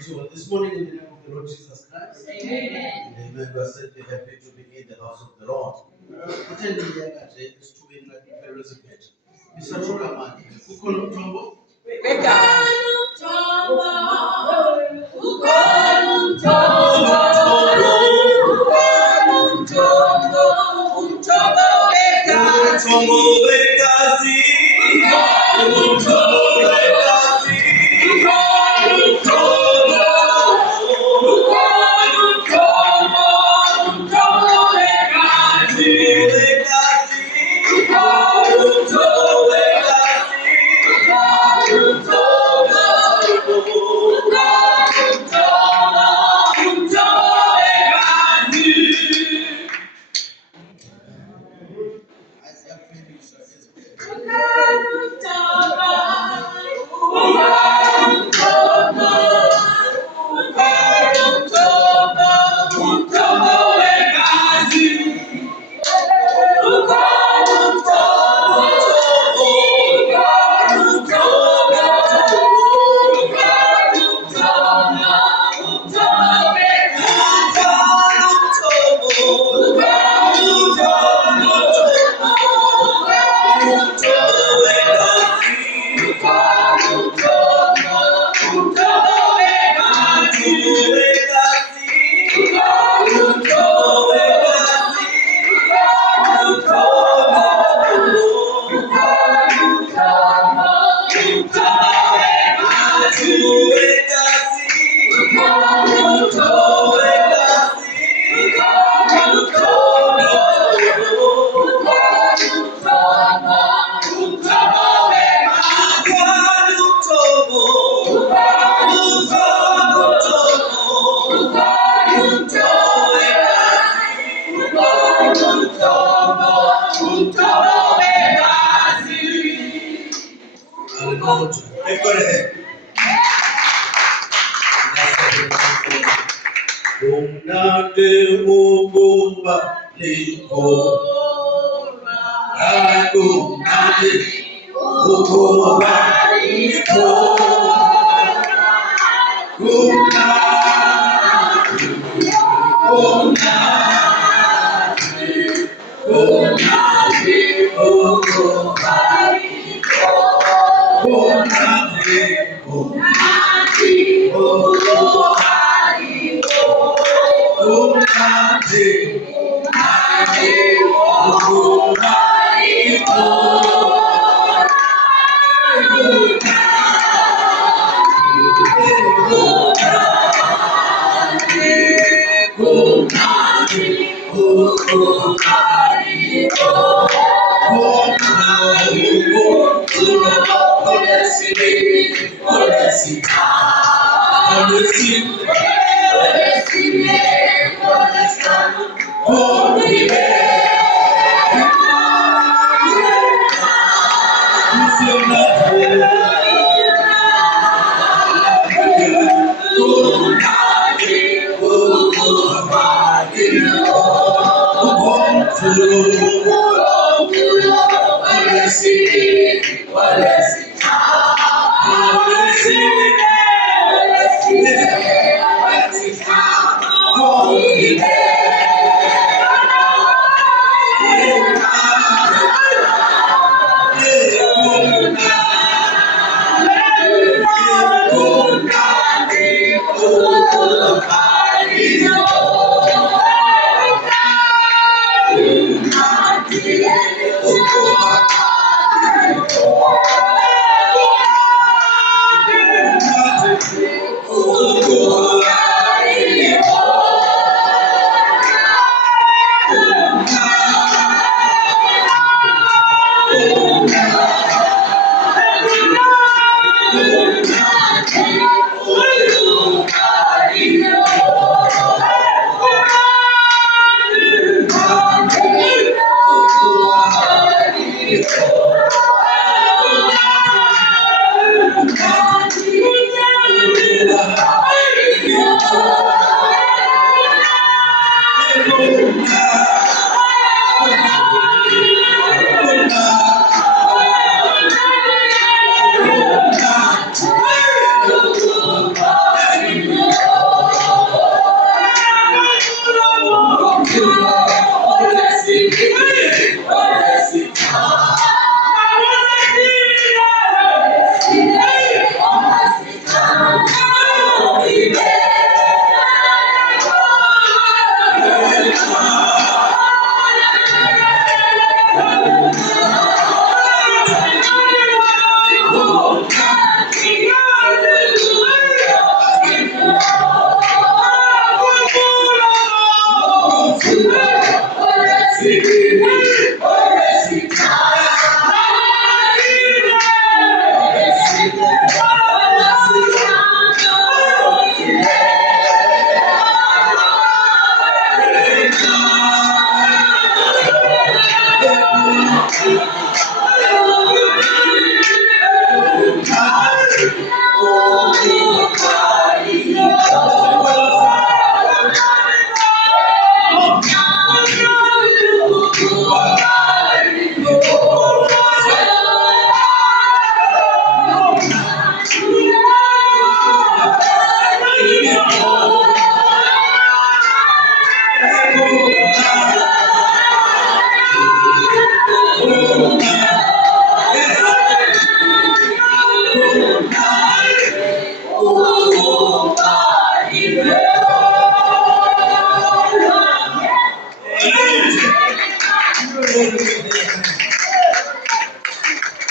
So this morning in the name of the Lord Jesus Christ, amen. Amen. We are certainly happy to be in the house of the Lord. Attending here at the student like the resurrection. Mr. Choraman, Ukolo Tombo.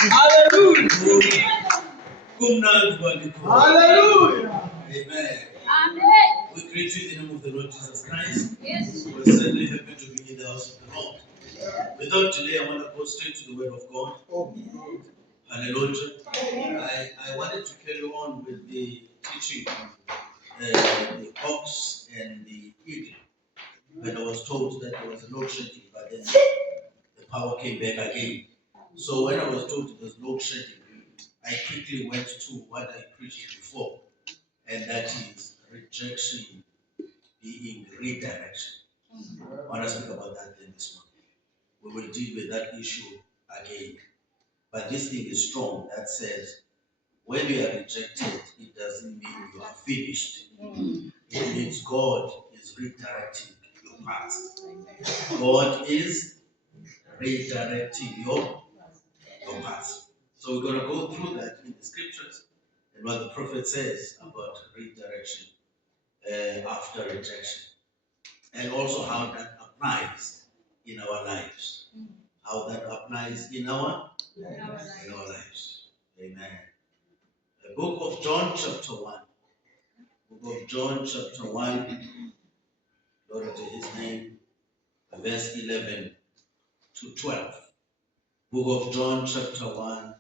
Hallelujah. Hallelujah. Amen. Amen. We greet you in the name of the Lord Jesus Christ. Yes. We're certainly happy to be in the house of the Lord. Without delay, I want to go straight to the Word of God. Hallelujah. I wanted to carry on with the teaching the ox and the eagle. When I was told that there was a load shedding, but then the power came back again. So when I was told it was load shedding, I quickly went to what I preached before, and that is rejection being redirection. I want to speak about that in this morning. We will deal with that issue again. But this thing is strong that says when you are rejected, it doesn't mean you are finished. It means God is redirecting your path. God is redirecting your path. So we're going to go through that in the scriptures and what the prophet says about redirection after rejection, and also how that applies in our lives. How that applies in our lives. Amen. The book of John chapter 1. Book of John chapter 1. Glory to his name. Verse 11 to 12. Book of John chapter 1.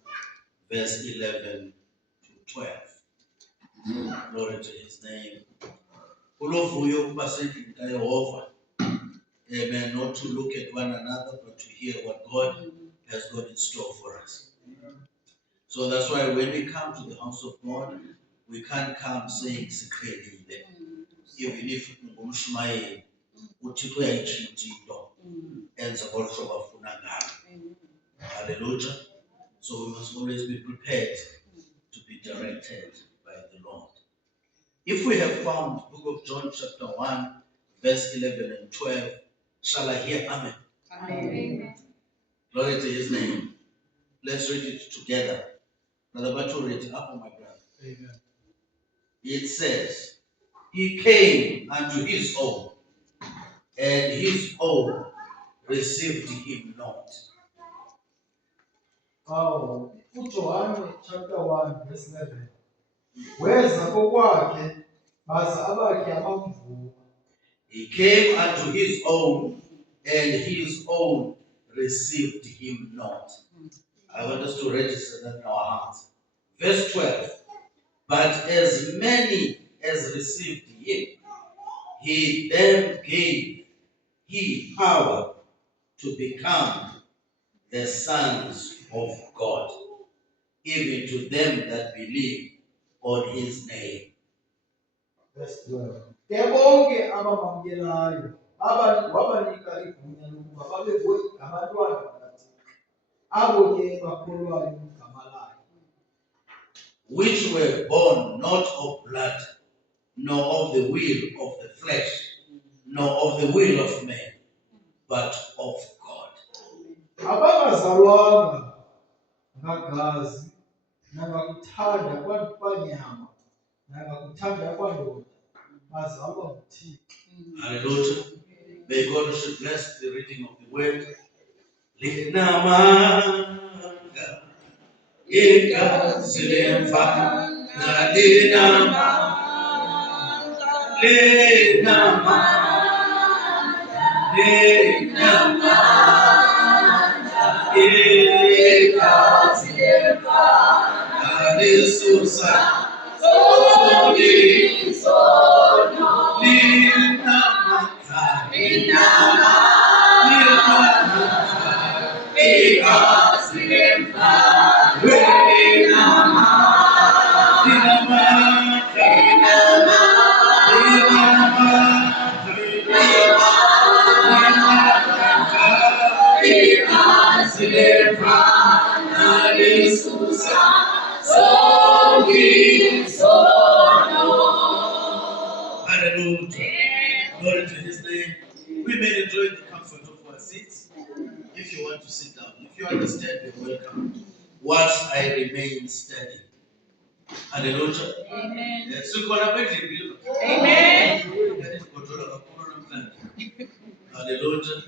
Verse 11 to 12. Glory to his name. Amen. Not to look at one another, but to hear what God has got in store for us. So that's why when we come to the house of God, we can't come saying secretly. Even if Hallelujah. So we must always be prepared to be directed by the Lord. If we have found the book of John chapter 1, verse 11 and 12, shall I hear amen? Amen. Glory to his name. Let's read it together. Brother Batu, read it up on my brother. Amen. It says, he came unto his own, and his own received him not. Oh, John chapter 1, verse 11. He came unto his own, and his own received him not. I want us to register that in our hearts. Verse 12. But as many as received him, he them gave he power to become the sons of God, even to them that believe on his name. Verse 12. Bonke abamamkelayo wabanika igunya lokuba babe ngabantwana bakaThixo, abo ke bakholwayo igama lakhe, which were born not of blood, nor of the will of the flesh, nor of the will of man, but of God. Abangazalwanga ngagazi nangakuthanda kwanyama nangakuthanda kwandoda, bazalwa nguThixo. Hallelujah. May God should bless the reading of the word. Linamanga igazi lemfana linamanga igazi lemfana lisusa sono linamanga igazi lemfana Hallelujah. Glory to his name. We may enjoy the comfort of our seats. If you want to sit down, if you understand, you're welcome. Whilst I remain standing. Hallelujah. Amen. Amen. Hallelujah.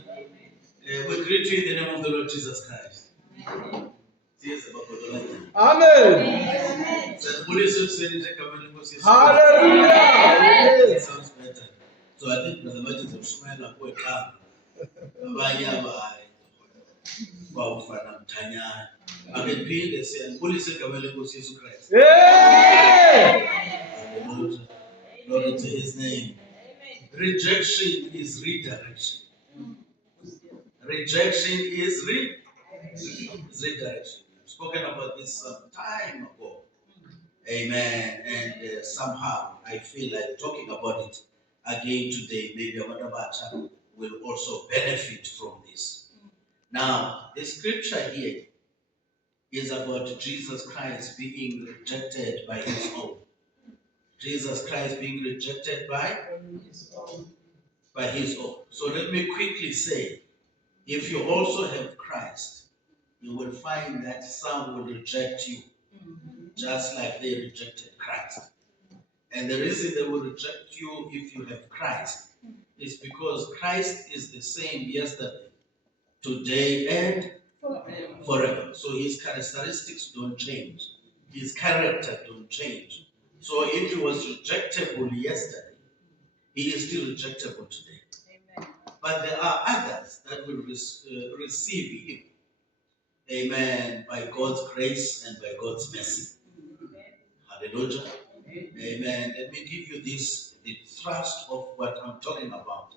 We greet you in the name of the Lord Jesus Christ. Amen. Hallelujah. It sounds better. So I think Brother Martin is smiling like we're calm. Angephinde siyambulisa igama lenkosi Yesu Kristu. Hallelujah. Glory to his name. Rejection is redirection. Rejection is redirection. I've spoken about this some time ago. Amen. And somehow I feel like talking about it again today. Maybe Abadabacha will also benefit from this. Now, the scripture here is about Jesus Christ being rejected by his own. Jesus Christ being rejected by his own. So let me quickly say, if you also have Christ, you will find that some will reject you, just like they rejected Christ. And the reason they will reject you if you have Christ is because Christ is the same yesterday, today, and forever. So his characteristics don't change. His character don't change. So if he was rejectable yesterday, he is still rejectable today. Amen. But there are others that will receive him. Amen. By God's grace and by God's mercy. Amen. Hallelujah. Amen. Let me give you this. The thrust of what I'm talking about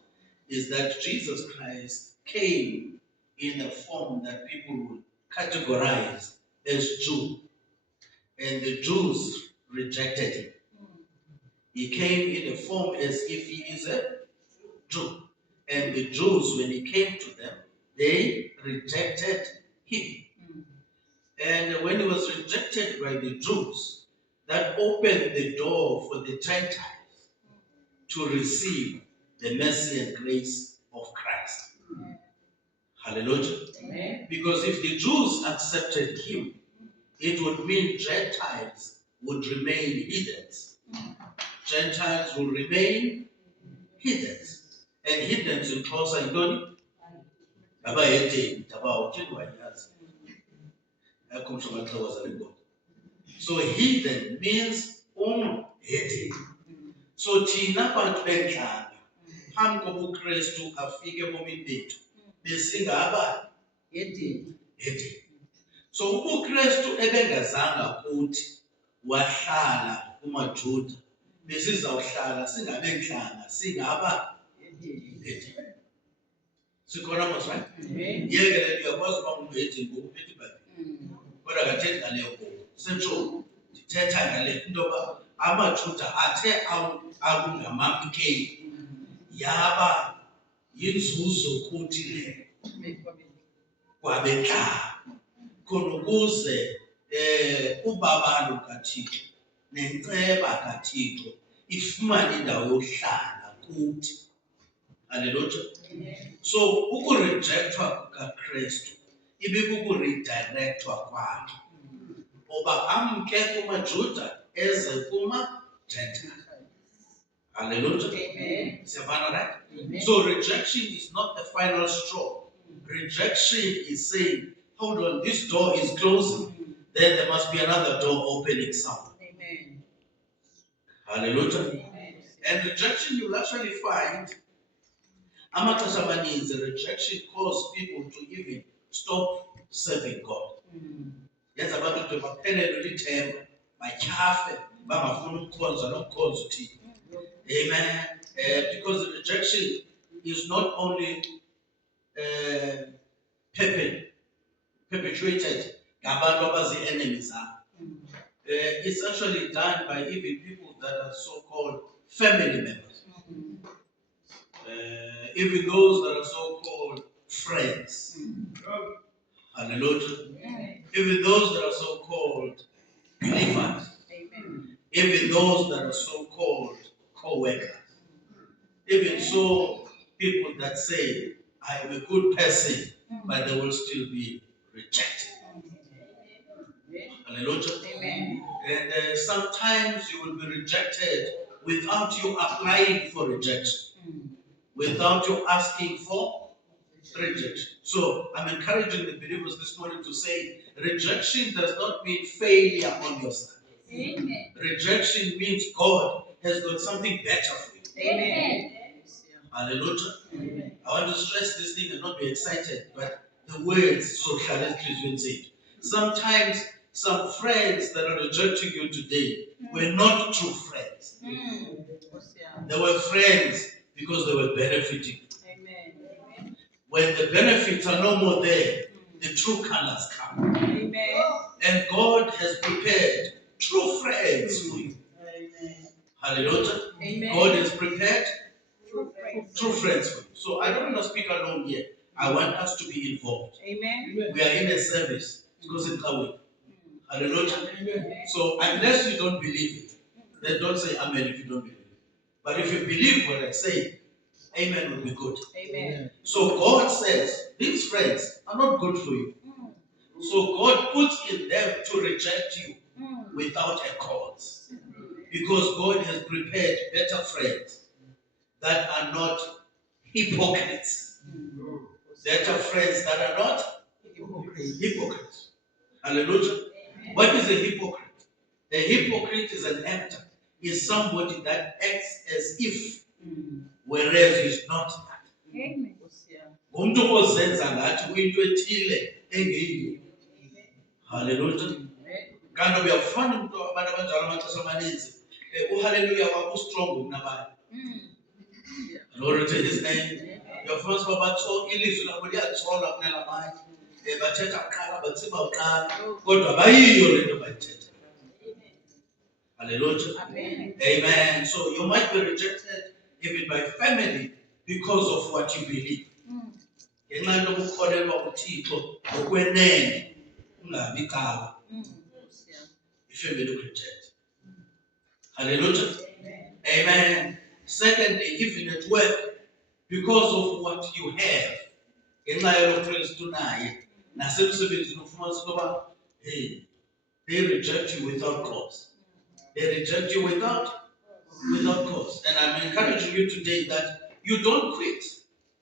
is that Jesus Christ came in a form that people would categorize as Jew. And the Jews rejected him. He came in a form as if he is a Jew. And the Jews, when he came to them, they rejected him. And when he was rejected by the Jews, that opened the door for the Gentiles to receive the mercy and grace of Christ. Hallelujah. Amen. Because if the Jews accepted him, it would mean Gentiles would remain heathens. Gentiles will remain heathens. And heathens in Xhosa yintoni? Abayetheni, abawathini wayazi. Akho mshoma was a God. So heathen means heathen. So thina bantu benhlanga phambi koba uKristu afike ebomini bethu besingaba heathen. So uKristu ebengazanga kuthi wahlala kumaJuda besizawuhlala singabe nhlanga singaba heathen. Sikhona mos, right? Yeke le uyakwazi uba ungumheathen ngokuphethe iBhayibhile. Kodwa akathethi ngaleyo ngoku. Setsho ndithetha ngale into yoba amaJuda athe akungamamkeli yaba yinzuzo kuthi le kwabentlanga khona ukuze ubabalo kaThixo nenceba kaThixo ifumane indawo yohlala kuthi. Hallelujah. So ukurejectwa kukaKristu ibikukuredirectwa kwakhe oba amke kumaJuda eze kumaGentile. Hallelujah. Amen. Right? So rejection is not the final straw. Rejection is saying, hold on, this door is closing. Then there must be another door opening somewhere. Amen. Hallelujah. Amen. And rejection you will actually find amaxesha amaninzi rejection cause people to even stop serving God. Yenza abantu ukuthi baphelelwe lithemba, batyhafe, bangafuni ukukhonza nokukhonza uThixo. Amen. Because the rejection is not only perpetuated ngabantu abazi-enemies zabo. It's actually done by even people that are so-called family members. Even those that are so-called friends. Hallelujah. Even those that are so-called believers. Even those that are so-called co-workers. Even so, people that say, I am a good person, but they will still be rejected. Hallelujah. Amen. And sometimes you will be rejected without you applying for rejection. Without you asking for Rejection. So I'm encouraging the believers this morning to say rejection does not mean failure on your side. Amen. Rejection means God has got something better for you. Amen. Hallelujah. Amen. I want to stress this thing and not be excited, but the words so Christian said. Sometimes some friends that are rejecting you today were not true friends. They were friends because they were benefiting. Amen. When the benefits are no more there, the true colors come. Amen. And God has prepared true friends for you. Amen. Hallelujah. Amen. God has prepared true friends for you. So I don't want to speak alone here. I want us to be involved. Amen. We are in a service because it's our way. Hallelujah. Amen. So unless you don't believe it, then don't say amen if you don't believe it. But if you believe what I say, amen will be good. Amen. So God says, these friends are not good for you. So God puts in them to reject you without a cause. Because God has prepared better friends that are not hypocrites. Better friends that are not hypocrites. Hallelujah. What is a hypocrite? A hypocrite is an actor. Is somebody that acts as if, whereas he's not that. Amen. Hallelujah. Kanti uyafuna umuntu abantu abanjalo amaxesha amaninzi uhallelujah wakho strong kunabanye. Glory to his name. Uyafuna uba batho ilizwi labo liyathola kunalabanye. Bathetha kuqala batsiba kuqala kodwa bayiyo lento bayithetha. Hallelujah. Amen. Amen. So you might be rejected even by family because of what you believe. Ngenxa yokukholelwa kuThixo ngokwenene ungabi qaba. If you will reject. Hallelujah. Amen. Amen. Secondly, even at work, because of what you have, ngenxa yoKristu naye nasemsebenzini ufumanisa ukuba they reject you without cause. They reject you without cause. And I'm encouraging you today that you don't quit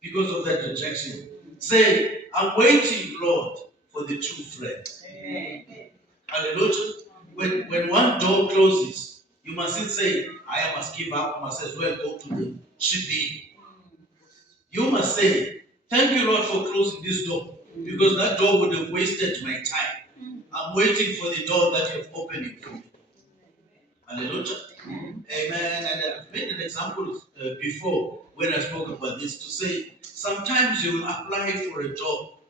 because of that rejection. Say, I'm waiting, Lord, for the true friend. Amen. Hallelujah. When one door closes, you mustn't say, I must give up. You must as well go to the shipping. You must say, thank you, Lord, for closing this door, because that door would have wasted my time. I'm waiting for the door that you have opened it for me. Hallelujah. Amen. And I've made an example before when I spoke about this to say, sometimes you will apply for a job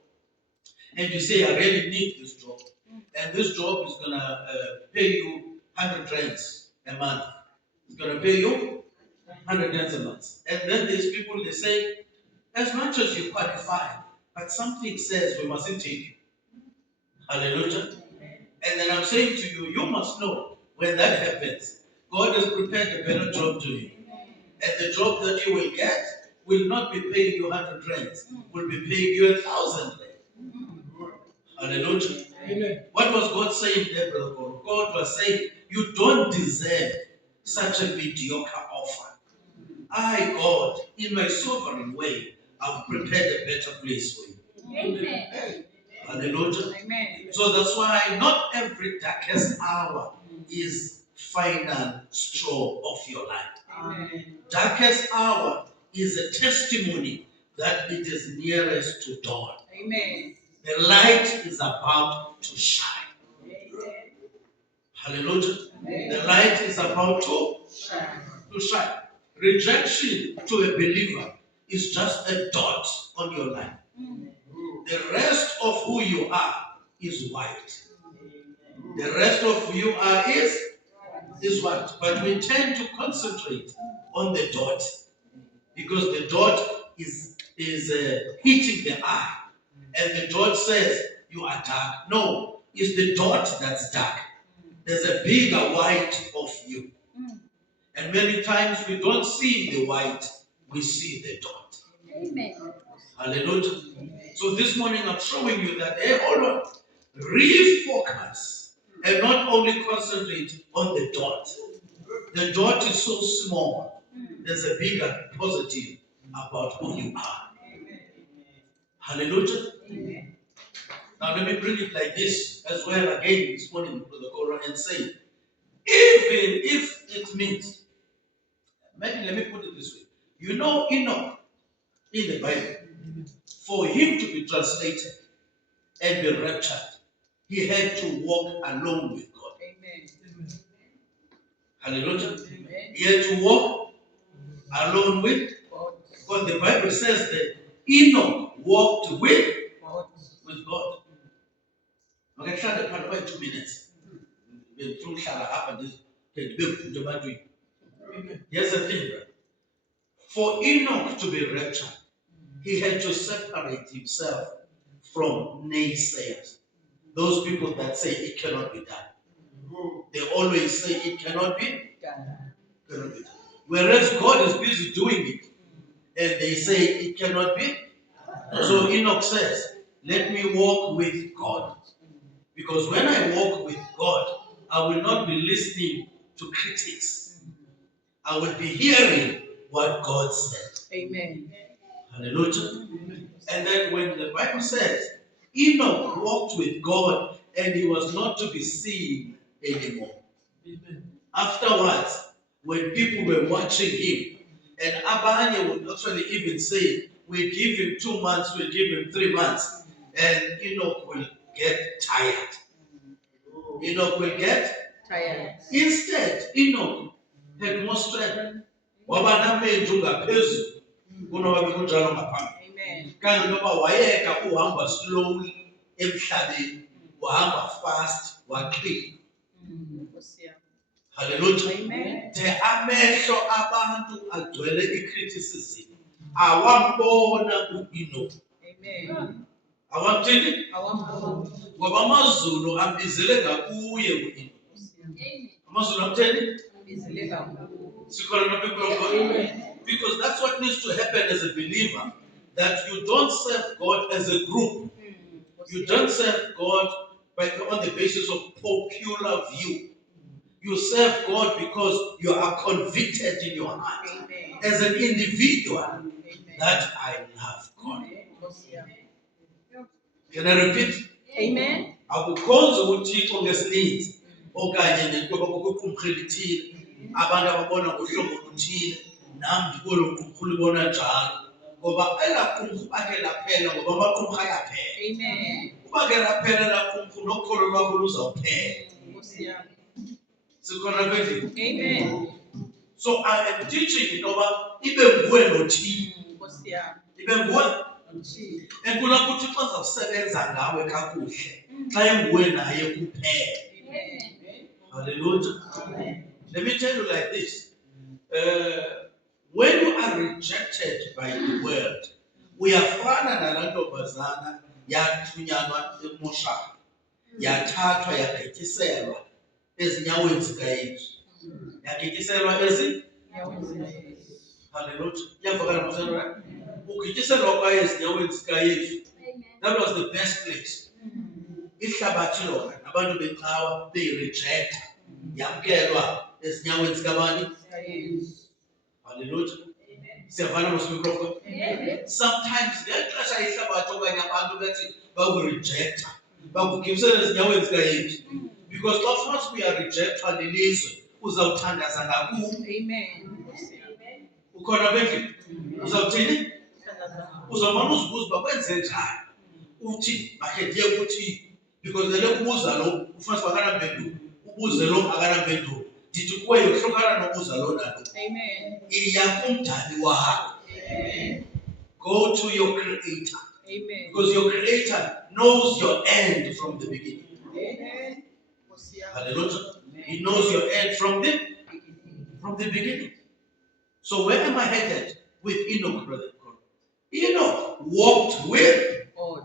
and you say, I really need this job. And this job is going to pay you 100 rands a month. It's going to pay you 100 rands a month. And then there's people, they say, as much as you qualify, but something says we mustn't take you. Hallelujah. And then I'm saying to you, you must know when that happens, God has prepared a better job to you. And the job that you will get will not be paying you 100 rands, will be paying you 1,000 rands. Hallelujah. Amen. What was God saying there, brother God? God was saying, you don't deserve such a mediocre offer. I, God, in my sovereign way, have prepared a better place for you. Amen. Hallelujah. Amen. So that's why not every darkest hour is final straw of your life. Amen. Darkest hour is a testimony that it is nearest to dawn. Amen. The light is about to shine. Amen. Hallelujah. Amen. The light is about to shine. Rejection to a believer is just a dot on your life. The rest of who you are is white. The rest of who you are is white. But we tend to concentrate on the dot because the dot is hitting the eye. And the dot says, you are dark. No, it's the dot that's dark. There's a bigger white of you. And many times we don't see the white, we see the dot. Amen. Hallelujah. Amen. So this morning I'm showing you that, hey, hold on. Refocus and not only concentrate on the dot. The dot is so small. There's a bigger positive about who you are. Hallelujah. Now let me bring it like this as well again this morning to the Quran and say, even if it means, maybe let me put it this way. You know Enoch in the Bible, for him to be translated and be raptured, he had to walk alone with God. Amen. Hallelujah. Amen. He had to walk alone with God. Because the Bible says that Enoch walked with God. Okay, shut the part by 2 minutes. Here's the thing, right? For Enoch to be raptured, he had to separate himself from naysayers. Those people that say it cannot be done. They always say it cannot be done. Whereas God is busy doing it, and they say it cannot be. So Enoch says, let me walk with God. Because when I walk with God, I will not be listening to critics. I will be hearing what God said. Amen. Hallelujah. And then when the Bible says, Enoch walked with God and he was not to be seen anymore. Afterwards, when people were watching him, and Abanye would actually even say, we give him 2 months, we give him 3 months, and Enoch will get tired. Enoch will get tired. Instead, Enoch had more strength. Amen. Kanti noba wayeka uhamba slowly emhlabeni, wahamba fast, waqina. Hallelujah. Amen. The amehlo abantu agcwele icriticism. Awambona uEnoch. Amen. Awamthini? Awambona. Ngoba amazulu ambizele ngakuye uEnoch. Amen. Amazulu amthini? Ambizele ngakuye. Sikhona people of God. Because that's what needs to happen as a believer. That you don't serve God as a group. You don't serve God on the basis of popular view. You serve God because you are convicted in your heart. Amen. As an individual. Amen. That I love God. Amen. Can I repeat? Amen. Akukhonza uThixo ngesininzi okanye nento okuqumrhela ithile. Abantu ababona ngohlobo oluthile, nami ndikolo qumrhu libona njalo. Ngoba elaqumrhu ake laphela ngoba amaqumrhu ayaphela. Amen. Uba ke laphela laqumrhu nokholo lwakho luzawuphela. Amen. So I am teaching about ibe nguwe nothini. Ibe nguwe nothini. Enkulapho uThixo azawusebenza ngawe kakuhle xa enguwe naye kuphela. Amen. Hallelujah. Amen. Let me tell you like this. When you are rejected by the world, uyafana nalantombazana yathunyanwa eMoshaka, yathathwa yagqithiselwa ezinyaweni zikaYesu. Yagqithiselwa ezinyaweni zikaYesu. Hallelujah. Iyavakala mfana right? Ugqithiselwa kwa ezinyaweni zikaYesu. That was the best place. Ihlabathi lona nabantu becawa beyireject. Yamkelwa ezinyaweni zikabani? Hallelujah. Amen. Sometimes ngexesha ihlabathi okanye abantu bethi bakurejecta, bakugibisela ezinyaweni zikaYesu. Because once we are rejected lilizwe, uzawuthandaza ngakubo. Amen. Ukhona bendini? Uzawuthini? Uzawumane uzibuza uba kwenze njani? Uthi makhe ndiye kuthi because le kubuza lo ufanele bakanampendulo. Ubuze lo akanampendulo. Ndithi kuwe yohlukana nobuza lo nalo. Amen. Iya kumdali wakho. Amen. Go to your creator. Amen. Because your creator knows your end from the beginning. Amen. Hallelujah. He knows your end from the beginning. So where am I headed with Enoch, brother? Enoch walked with God.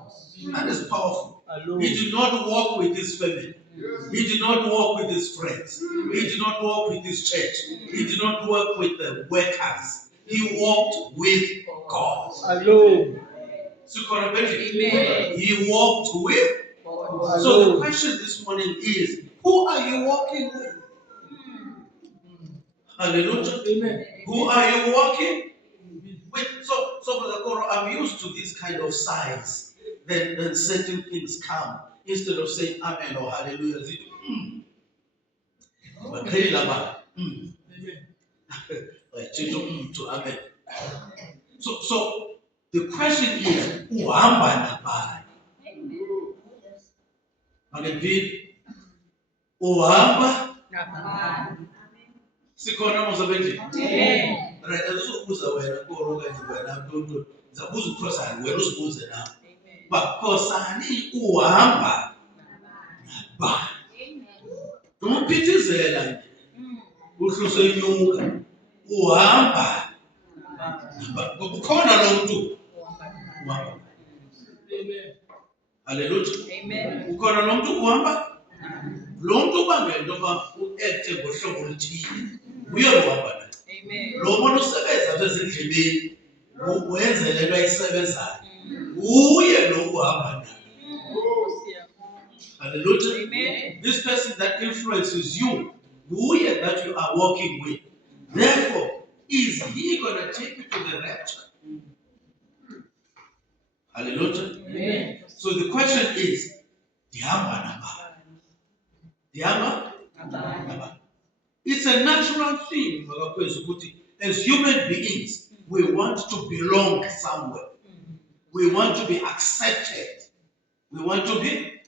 That is powerful. Alone. He did not walk with his family. He did not walk with his friends. He did not walk with his church. He did not walk with the workers. He walked with God. Alone. Amen. He walked with God. So the question this morning is, who are you walking with? Hallelujah. Amen. Who are you walking So Brother Koro, I'm used to this kind of size. Then certain things come. Instead of saying amen or hallelujah, to amen. So the question is, uhamba nabani? Angephi? Uhamba nabani? Sikhona mozabendini? Amen. Right, azokubuza wena Koro kanye wena Ntonto. Ngizabuza uKhosani wena uzibuze nawe. Bakhosani uhamba nabani? Umphithizela nje. Uhluse inyuka. Uhamba nabani? Kukhona lo muntu. Uhamba. Hallelujah. Amen. Ukhona lo muntu uhamba? Lo muntu ubangela into yoba u-acte ngohlobo oluthile. Uye uhamba naye. Amen. Lo muntu usebenza apha ezindlebeni. Wenze le nto ayisebenzayo. Uye lo uhamba naye. Hallelujah. Amen. This person that influences you, uye that you are walking with. Therefore, is he going to take you to the rapture? Hallelujah. Amen. So the question is, dihamba nabani? Dihamba nabani? It's a natural thing, as human beings, we want to belong somewhere. We want to be accepted. We want to be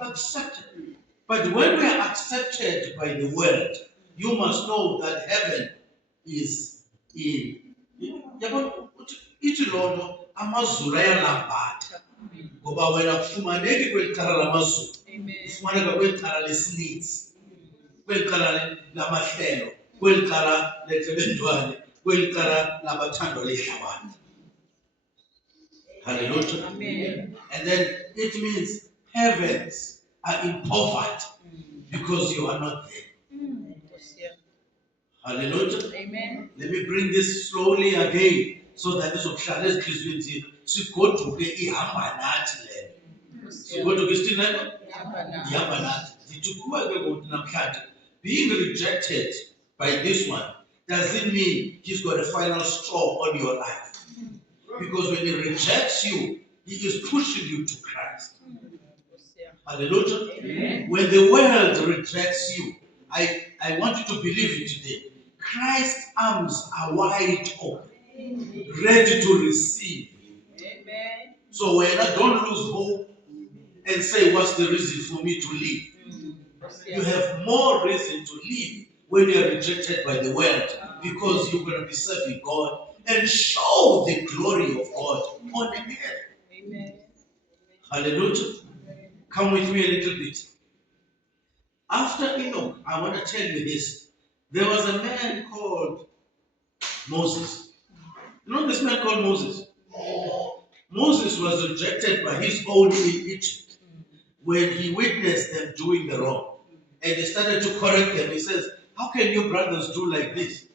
accepted. But when we are accepted by the world, you must know that heaven is in. Ithi loo nto amazulu ayalambata ngoba wena kufumaneki kweli cala lamazulu, kufumaneka kweli cala lesininzi, kweli cala lamahlelo, kweli cala lentlebendwane, kweli cala labathandwa lihlabathi. Hallelujah. Amen. And then it means heavens are in poverty because you are not there. Hallelujah. Amen. Let me bring this slowly again so that this okuhlala ezinhliziyweni zethu sigoduke ihamba nathi le. Sigoduke isithini le? Ihamba nathi. Zithi kuwe ke ngoku namhlanje being rejected by this one doesn't mean he's got a final straw on your life. Because when he rejects you, he is pushing you to Christ. Hallelujah. Amen. When the world rejects you, I want you to believe it today. Christ's arms are wide open, ready to receive you. Amen. So when I don't lose hope and say, what's the reason for me to live? You have more reason to live when you are rejected by the world, because you're going to be serving God and show the glory of God on the earth. Amen. Hallelujah. Come with me a little bit. After Enoch, I want to tell you this. There was a man called Moses. You know this man called Moses? Moses was rejected by his own in Egypt when he witnessed them doing the wrong. And he started to correct them. He says, how can your brothers do like this?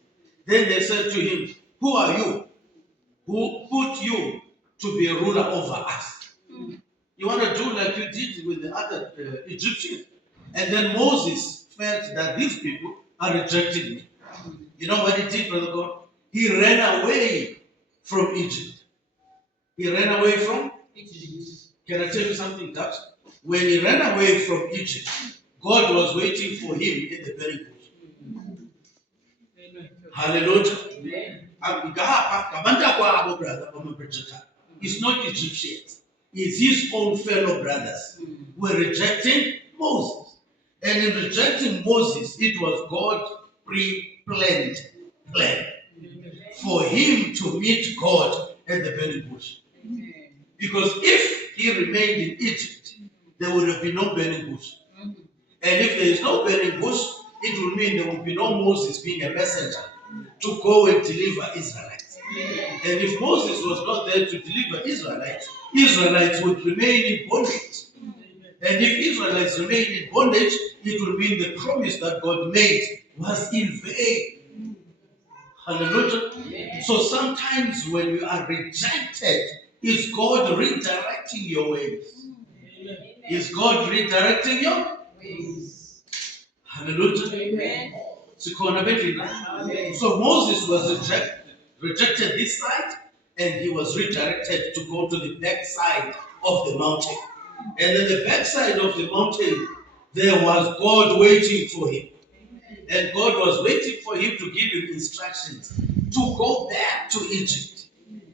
Then they said to him, who are you? Who put you to be a ruler over us? You want to do like you did with the other Egyptians? And then Moses felt that these people are rejecting me. You know what he did, Brother God? He ran away from Egypt. He ran away from Egypt. Can I tell you something, Dutch? When he ran away from Egypt, God was waiting for him in the burning bush. Amen. Hallelujah. Amen. It's not Egyptians. It's his own fellow brothers who were rejecting Moses. And in rejecting Moses, it was God's pre-planned plan for him to meet God at the burning bush. Because if he remained in Egypt, there would have been no burning bush. And if there is no burning bush, it will mean there will be no Moses being a messenger to go and deliver Israelites. And if Moses was not there to deliver Israelites, Israelites would remain in bondage. And if Israelites remain in bondage, it will mean the promise that God made was in vain. Hallelujah. So sometimes when you are rejected, is God redirecting your ways? Is God redirecting your ways? Hallelujah. Amen. So Moses was rejected rejected this side, and he was redirected to go to the back side of the mountain. And in the back side of the mountain, there was God waiting for him. And God was waiting for him to give him instructions to go back to Egypt.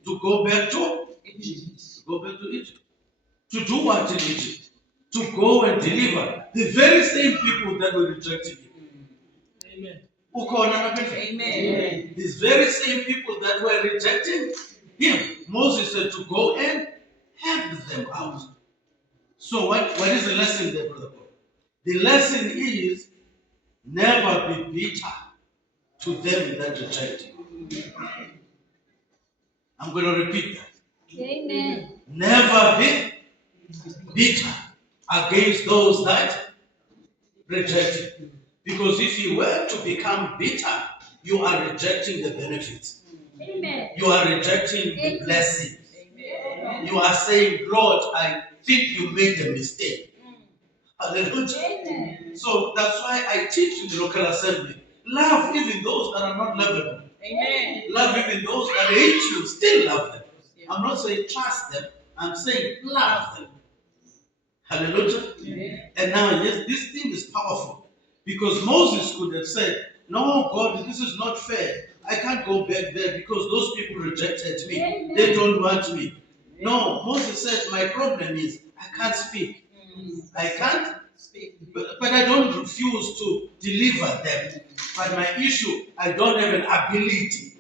To go back to Egypt. To go back to Egypt. To do what in Egypt? To go and deliver the very same people that were rejecting him. Amen. Amen. These very same people that were rejecting him, Moses said to go and help them out. So what is the lesson there, brother Paul? The lesson is never be bitter to them that reject you. I'm going to repeat that. Amen. Never be bitter against those that reject you. Because if you were to become bitter, you are rejecting the benefits. Amen. You are rejecting the blessings. Amen. You are saying, Lord, I think you made a mistake. Hallelujah. Amen. So that's why I teach in the local assembly. Love even those that are not lovable. Amen. Love even those that hate you. Still love them. I'm not saying trust them. I'm saying love them. Hallelujah. Amen. And now, yes, this thing is powerful. Because Moses could have said, no, God, this is not fair. I can't go back there because those people rejected me. Amen. They don't want me. No, Moses said, my problem is I can't speak. I can't speak. But I don't refuse to deliver them. But my issue, I don't have an ability.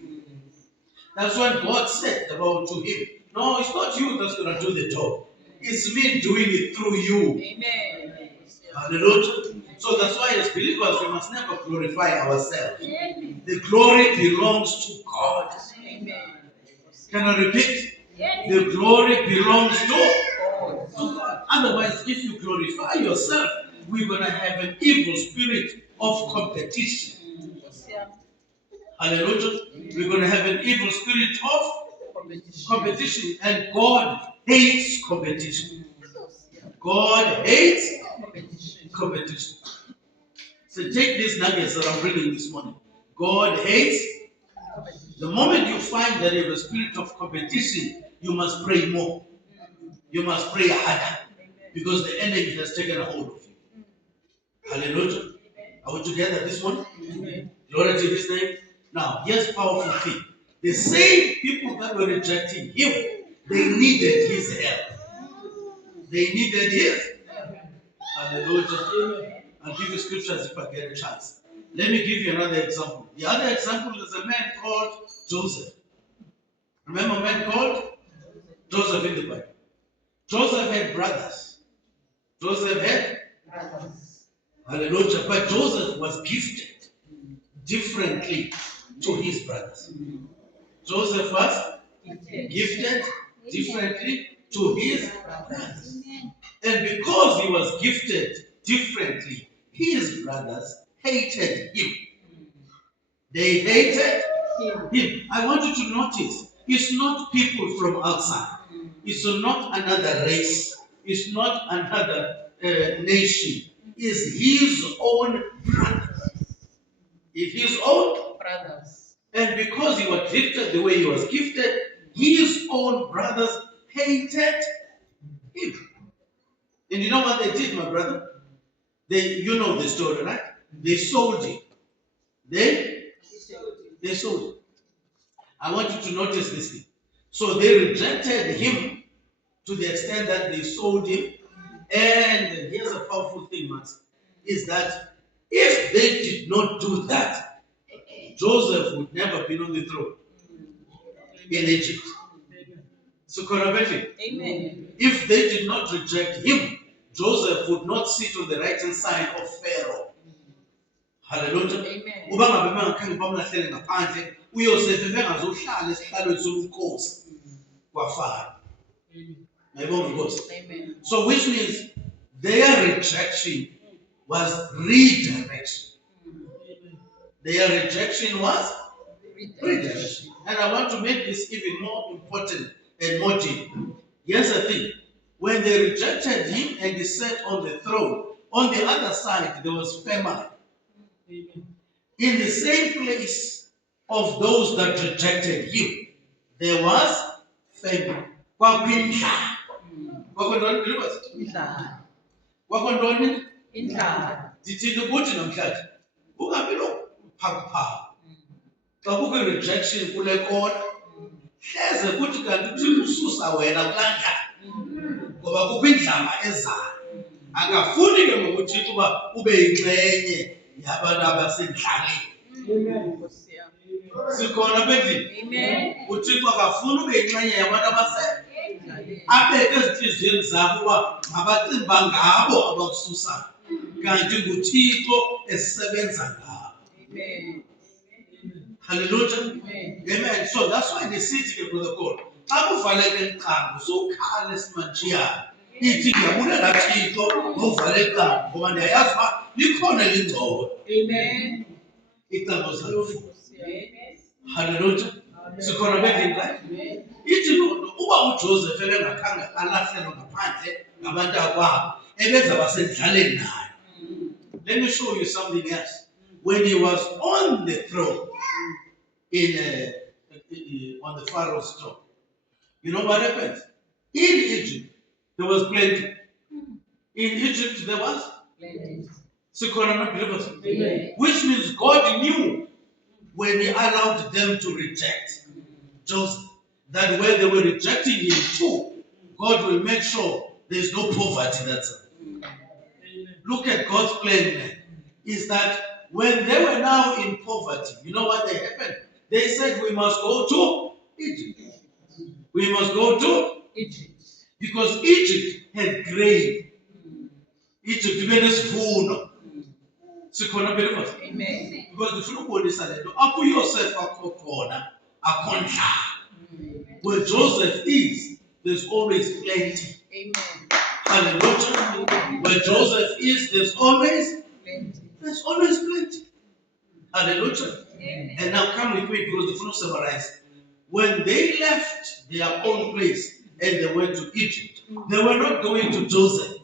That's what God said about to him. No, it's not you that's going to do the job. It's me doing it through you. Amen. Hallelujah. So that's why as believers, we must never glorify ourselves. Amen. The glory belongs to God. Amen. Can I repeat? Yes. The glory belongs to God. Otherwise, if you glorify yourself, we're going to have an evil spirit of competition. Hallelujah. We're going to have an evil spirit of competition. And God hates competition. God hates competition. So take these nuggets that I'm reading this morning. God hates. The moment you find that you have a spirit of competition, you must pray more. You must pray harder. Because the enemy has taken a hold of you. Hallelujah. Are we together this morning? Glory to his name. Now, here's a powerful thing. The same people that were rejecting him, they needed his help. They needed his help. Hallelujah. I'll give you scriptures if I get a chance. Let me give you another example. The other example is a man called Joseph. Remember a man called Joseph in the Bible? Joseph had brothers. Joseph had brothers. Hallelujah. But Joseph was gifted differently to his brothers. Joseph was gifted differently to his brothers. And because he was gifted differently, his brothers hated him. They hated him. I want you to notice, it's not people from outside. It's not another race. It's not another nation. It's his own brothers. It's his own brothers. And because he was gifted the way he was gifted, his own brothers hated him. And you know what they did, my brother? You know the story, right? They sold him. They sold him. I want you to notice this thing. So they rejected him to the extent that they sold him. And here's a powerful thing, Max, is that if they did not do that, Joseph would never be on the throne in Egypt. So, amen. If they did not reject him, Joseph would not sit on the right hand side of Pharaoh. Hallelujah. Amen. So which means their rejection was redirection. Their rejection was redirection. And I want to make this even more important and more deep. Here's the thing. When they rejected him and he sat on the throne, on the other side there was famine. In the same place of those that rejected him, there was famine. Kwakwindlala. Kwakwantoni, believers? Indlala. Kwakwantoni? Indlala. Ndithini ukuthi namhlanje? Ungabi nophakuphaku. Xa kukho i-rejection kule kona, hleze kuthi kanti uThixo ususa wena kulaa ndlala. Ngoba kukho indlala ezayo. Akafuni ke ngoku uThixo uba ube yinxenye yabantu abasendlaleni. Sikhona apha endlini. Amen. uThixo akafuni ube yinxenye yabantu abeke ezintliziyweni zabo uba mabacinga ngabo abakususayo, kanti nguThixo esebenza ngabo. Amen. Hallelujah. Amen. Amen. So that's why nisithi ke brother God, xa kuvaleke iqambo sowukhale simanjiyana ithi ndiyabulela Thixo ngovale iqambo ngoba ndiyayazi uba likhona elingcono. Amen. Iqambo zalufuna. Amen. Hallelujah. Sikhona bendini right? Amen. Ithi loo nto uba uJoseph ebengakhange alahlelwa ngaphandle ngabantu akwabo ebeza basendlaleni naye. Let me show you something else. When he was on the throne on the Pharaoh's throne, you know what happened? In Egypt, there was plenty. In Egypt, there was Plenty. Sikhona believers. Amen. Which means God knew when he allowed them to reject Joseph, that when they were rejecting him too, God will make sure there's no poverty. That's it. Look at God's plan there. Is that when they were now in poverty, you know what they happened? They said, we must go to Egypt. We must go to Egypt. because Egypt had grain. Egypt ibe nesivuno. Sikhona believers. Amen. Because ndifuna ukubonisa le nto apho uYosef akho khona akho ndlala. Where Joseph is, there's always plenty. Amen. Hallelujah. Where Joseph is, there's always Plenty. plenty. Hallelujah. Amen. And now come with me because the full summarize. When they left their own place and they went to Egypt, they were not going to Joseph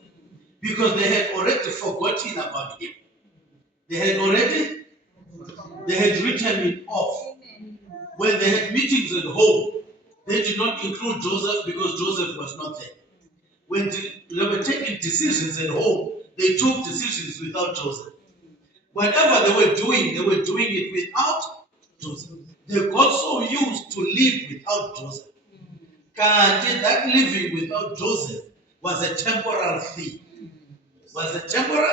because they had already forgotten about him. They had written him off. When they had meetings at home, they did not include Joseph because Joseph was not there. When they were taking decisions at home, they took decisions without Joseph. Whatever they were doing it without Joseph. They got so used to live without Joseph. That living without Joseph was a temporal thing. Was a temporal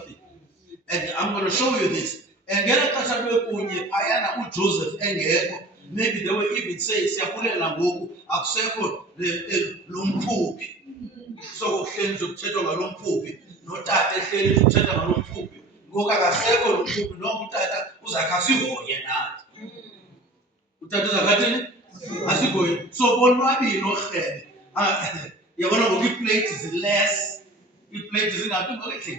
thing. And I'm going to show you this. And Joseph, maybe they will even say, so notata ehleli uthetha ngalo mphuphi ngoku akasekho lo mphuphi noko utata uzakhe asihoye nathi. Utata uzakathini? Asihoye. So bonwabile orhebe. Yabona ngoku iiplate ziless. Iiplate zingathi ngokuhle.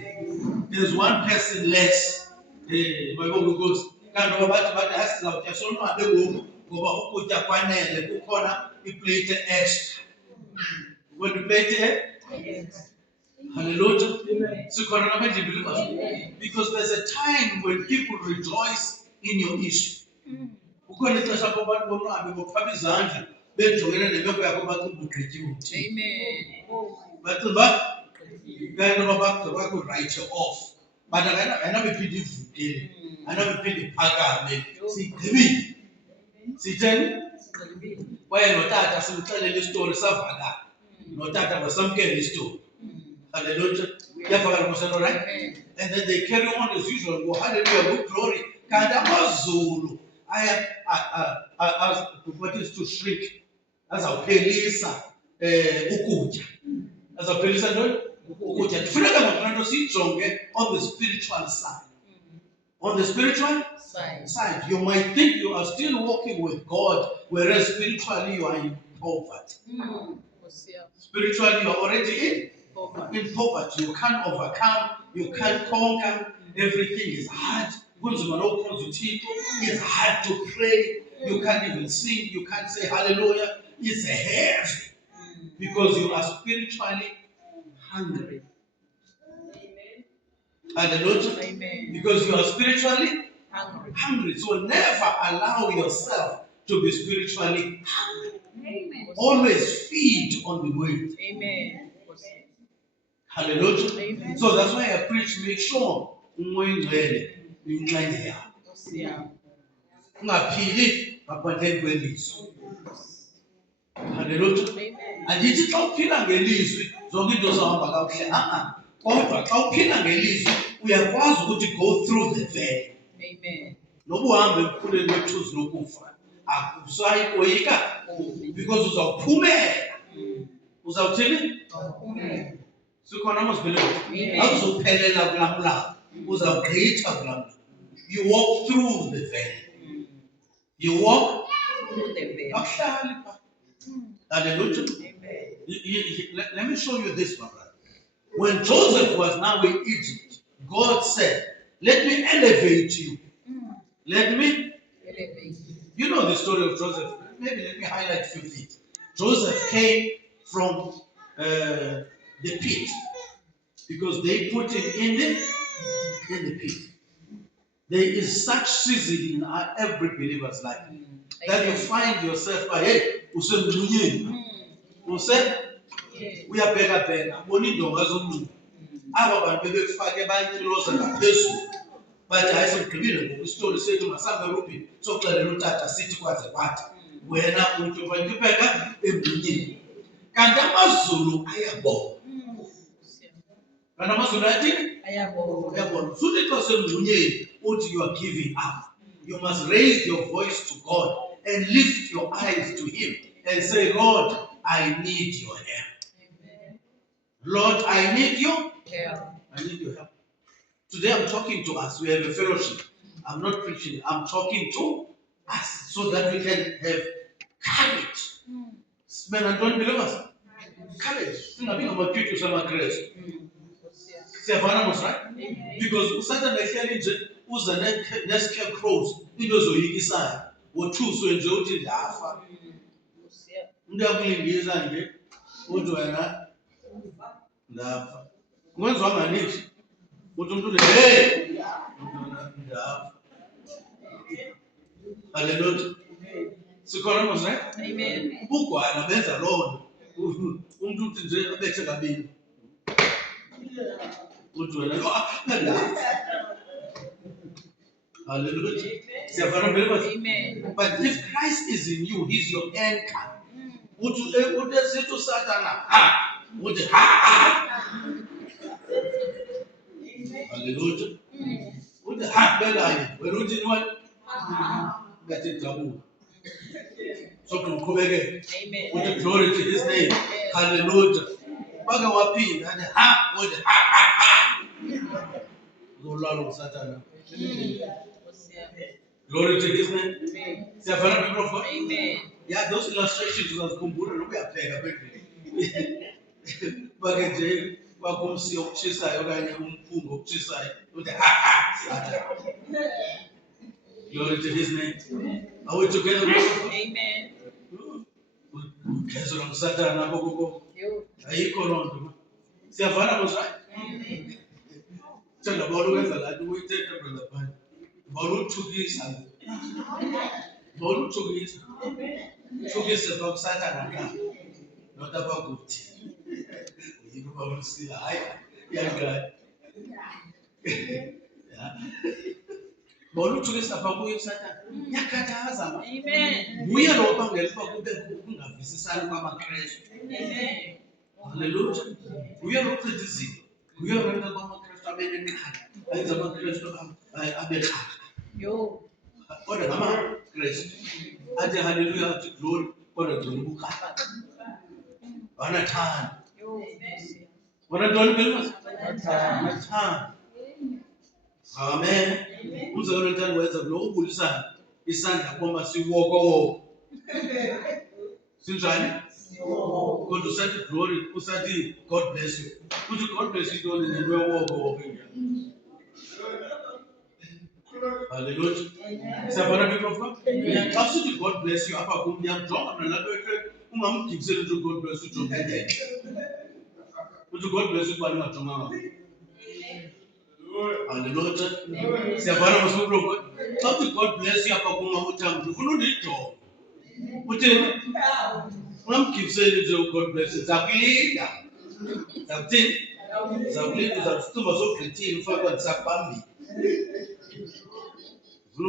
There's one person less. Mayibonke inkosi. Kanti ngoba bathi asizawutya sonwabe ngoku ngoba ukutya kwanele kukhona iplate extra. When the plate Hallelujah. Because there's a time when people rejoice in your issue. Amen. But write you off. But I never paid you. I never paid the paga. See, why not that? I said, tell the story. Not that I was some kind of story. Hallelujah. Right? And then they carry on as usual. Go hallelujah, good glory. Zulu. I was what is to shrink. As a pelisa ukuja. As a pelisa no ukuja. On the spiritual side. On the spiritual side, you might think you are still walking with God, whereas spiritually you are in poverty. Spiritually you are already in poverty. You can't overcome, you can't conquer. Everything is hard. It's hard to pray. You can't even sing. You can't say hallelujah. It's heavy because you are spiritually hungry. Hallelujah. Amen. Because you are spiritually hungry. So never allow yourself to be spiritually hungry. Amen. Always feed on the word. Amen. Hallelujah. Amen. So that's why I preach, make sure ungcwele ingxenye yakho. Ungaphili ngaphandle kwelizwi. Hallelujah. Amen. Andithi xa uphila ngelizwi zonke into zihamba kakuhle. Kodwa xa uphila ngelizwi uyakwazi ukuthi go through the valley. Amen. Noba uhambe emkhuleni wethuzi lokufa akusayi koyika because uzawuphumela. Uzawuthini? Amen. Sikhona amazibhele. Amen. Awuzophelela kulaa mlambo. Uzawugqitha kulaa mlambo. You walk through the valley. You walk Through the veil. akuhlali pha. Hallelujah. Amen. Let me show you this, my brother. When Joseph was now in Egypt, God said, let me elevate you. Let me, Elevate. you know the story of Joseph. Maybe let me highlight a few things. Joseph came from the pit because they put him in the pit. There is such season in every believer's life that you find yourself, hey, uyabheka bonindonga zomuntu aba bantu bebekufake bayintiloza ngaphezulu bathi hayi sekugqibile ngoku isitoli sethu masambe rubini sokuxelela utata sithi kwaze kwathi wena uthi ubheka embunyeni kanti amazulu ayabona kanti amazulu ayathini ayabona futhi xa sembunyeni uthi you are giving up. You must raise your voice to God and lift your eyes to him and say, Lord, I need your help. Lord, I need your help. I need your help. Today I'm talking to us. We have a fellowship. I'm not preaching. I'm talking to us so that we can have courage. Men and don't believe us. Courage. Singabi ngamaphithu samaKrestu. Siyavana mos, right? Because uSatan ehleli nje uza ne-scarecrows into ezoyikisayo. Wothuswe nje uthi ndafa. Umuntu uyakulingisa nje uthi wena ndafa. Kwenziwa nganingi. Uthi umuntu hey ndafa. Hallelujah. Sikhona mos, right? Amen. Ubugwala benza loo nto. Umuntu uthi nje abethe kabini. Uthi wena ndafa. Hallelujah. Amen. But if Christ is in you, he's your anchor. Would you say to Satan, would you hallelujah? Would you better? When you what? That is taboo. So to come again. Amen. Would you glory to his name? Hallelujah. Baga wapi and would no lord Satan. Glory to his name. Amen. Yeah, those illustrations was kumbura no kuyabheka phela. Bakenje kwakumsi okuchisayo okanye umphungo okuchisayo. Uthi Glory to his name. Are we together? Amen. Kezo ngusatana kokoko. Ayikho lonto. Siyavana mos, right? Amen. Thanda bolo wenza la nto uyithetha brother Bani. Bolo uthukisa. Bolo uthukisa. Uthukisa bakusatana ka. Not abakuthi. Yiko babulisila hayi yanga. Yeah. Bolo uthukisa bakuye kusatana. Yakhathaza ma. Amen. Buye lo bangela uba kube kungavisisani kwamaKrestu. Amen. Hallelujah. Buye lo qedza izinto. Buye wenza kwamaKrestu abenenqala. Ayenza amaKrestu abekhaka. Yo. Kodwa ngamaKrestu athi hallelujah athi glory kodwa ngcono bukhaka. Banathanda. Yo. Wona ntoni belifas? Banathanda. Banathanda. Amen. Umzekelo entando wenza lo ubulisana isandla kwamba siwoko. Sinjani? Kodwa usathi glory, usathi God bless you. Uthi God bless you ntoni nento yewoko njani? Hallelujah. Siyabona people of God? Xa sithi God bless you apha kum ndiyamjonga mna lapha ekhaya ungamgibiseli uthi God bless you jonga endele. Uthi God bless you kuba ndingajonganga. Hallelujah. Siyabona mos people of God? How did God bless you? God bless you. Zakulinda. Zakuthini? Zakulinda zakusithuma sogqithile ufakwa ndisabambi.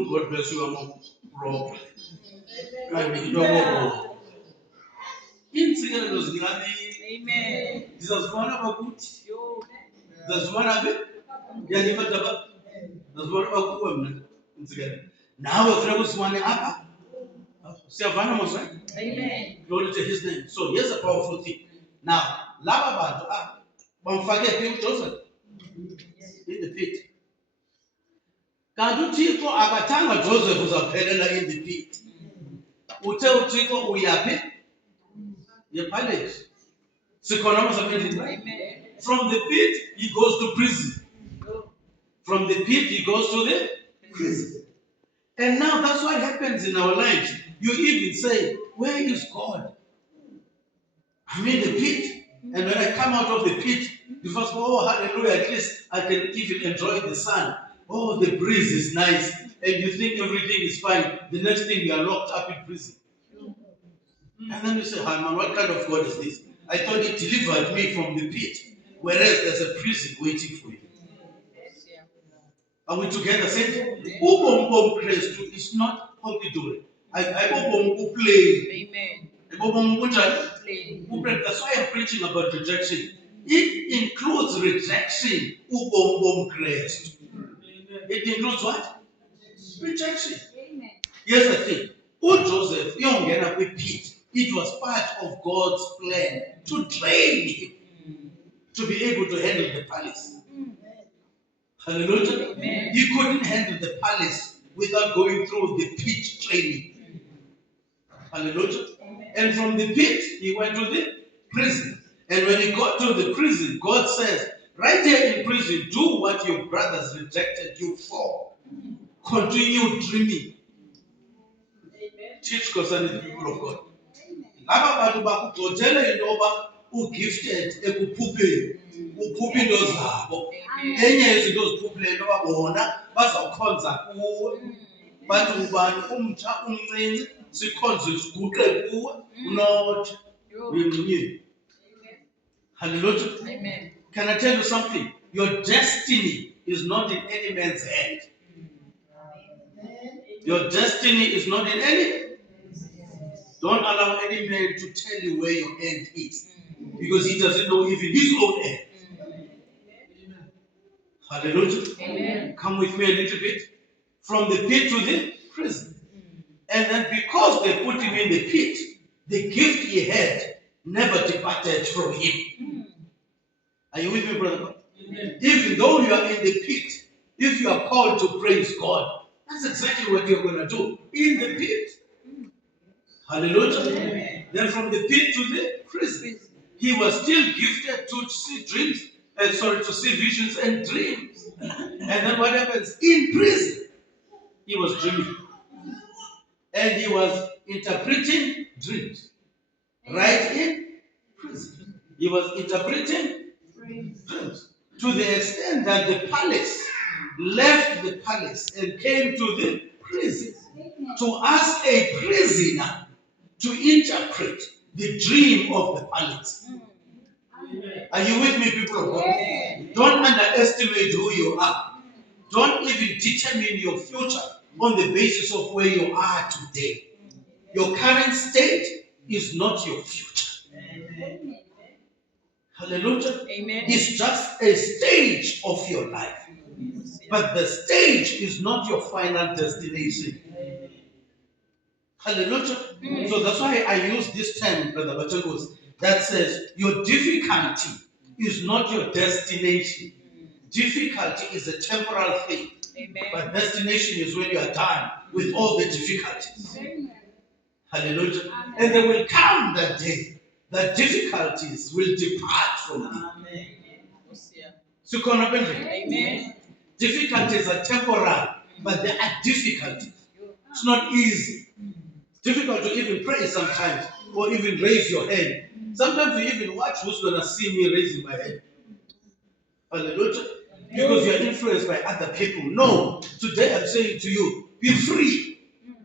God bless you amapro. Kanti into yoko. Iintsikelelo zinqabile. Amen. Ndizazifumana bakuthi. Yo. Ndizazifumana phi? Ndiyaniva daba. Ndizazifumana bakuwe mna iintsikelelo. Nawe funeka uzifumane apha. Siyavana mos, right? Amen. Glory to his name. So here's a powerful thing. Now, laba bantu bamfake phi uJoseph? In the pit. Kanti uThixo akathanga Joseph uzaphelela in the pit. Uthe uThixo uyaphi? Yepalace. Sikhona mos apha endlini. Amen. From the pit he goes to prison. From the pit he goes to the prison. And now that's what happens in our lives. You even say, where is God? I'm in the pit. And when I come out of the pit, you first go, oh, hallelujah, at least I can even enjoy the sun. Oh, the breeze is nice. And you think everything is fine. The next thing you are locked up in prison. And then you say, hi man, what kind of God is this? I thought he delivered me from the pit. Whereas there's a prison waiting for you. Are we together? Say, Ubom Christ is not Pompidou. I play. Amen. That's why I'm preaching about rejection. It includes rejection. Ubom Christ. It includes what? Rejection. Amen. Here's the thing. Joseph, yongena kwi-pit. It was part of God's plan to train him to be able to handle the palace. Hallelujah. Amen. He couldn't handle the palace without going through the pit training. Hallelujah. And from the pit, he went to the prison. And when he got to the prison, God says, right here in prison, do what your brothers rejected you for. Continue dreaming. Teach concerning the people of God. Laba bantu bakugxothela into yoba ugifted ekuphupeni. Uphupha into zabo. Enye yezinto oziphuphileyo into yoba bona bazawukhonza kuwe. Bathi ubani umtsha umncinci sikhonze siguqe kuwe unotsha uyemncinci. Hallelujah. Amen. Can I tell you something? Your destiny is not in any man's hand. Your destiny is not in any. Don't allow any man to tell you where your end is. Because he doesn't know even his own end. Hallelujah. Amen. Come with me a little bit. From the pit to the prison. And then because they put him in the pit, the gift he had never departed from him. Are you with me, brother? Amen. Even though you are in the pit, if you are called to praise God, that's exactly what you're going to do. In the pit. Hallelujah. Amen. Then from the pit to the prison. He was still gifted to see dreams, to see visions and dreams. And then what happens? In prison, he was dreaming. And he was interpreting dreams. Right in prison. He was interpreting dreams. To the extent that the palace left the palace and came to the prison to ask a prisoner to interpret the dream of the palace. Are you with me, people of God? Don't underestimate who you are. Don't even determine your future on the basis of where you are today. Your current state is not your future. Hallelujah. Amen. It's just a stage of your life. But the stage is not your final destination. Hallelujah. So that's why I use this term, Brother Bachagos, that says your difficulty is not your destination. Difficulty is a temporal thing. Amen. But destination is when you are done with all the difficulties. Hallelujah. And there will come that day that difficulties will depart from you. Amen. So, Amen. difficulties are temporal, but they are difficulties. It's not easy. It's difficult to even pray sometimes, or even raise your hand. Sometimes you even watch who's going to see me raising my hand. Hallelujah. because you are influenced by other people. No, today I'm saying to you, be free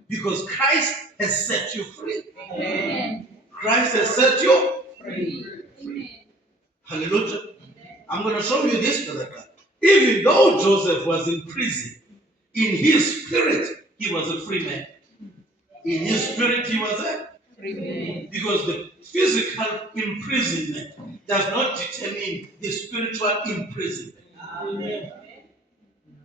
because Christ has set you free. Amen. Christ has set you Free. Hallelujah. I'm going to show you this, brother. Even though Joseph was in prison, in his spirit, he was a free man. In his spirit, he was a Free man. because the physical imprisonment does not determine the spiritual imprisonment. Amen.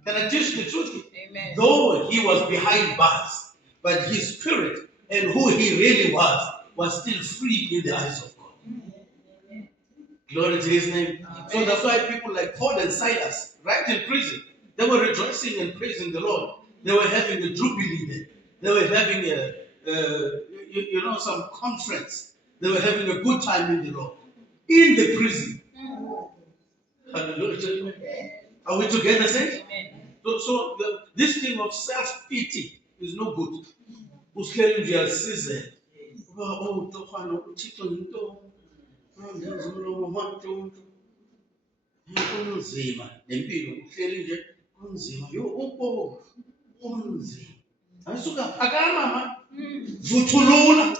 Can I teach the truth? Amen. Though he was behind bars, but his spirit and who he really was still free in the eyes of God. Glory to his name. So that's why people like Paul and Silas, right in prison, they were rejoicing and praising the Lord. They were having a jubilee there. They were having some conference. They were having a good time in the Lord. In the prison. Hallelujah. Are we together, saints? So this thing of self-pity is no good. Usihleli nje uyazisizela. Oh, Tofana, uThixo yinto. Ndenza umlomo wamuntu. Kunzima nempilo uhleli nje kunzima. Yo unzima. Ayisuka phakama mama. Vuthulula.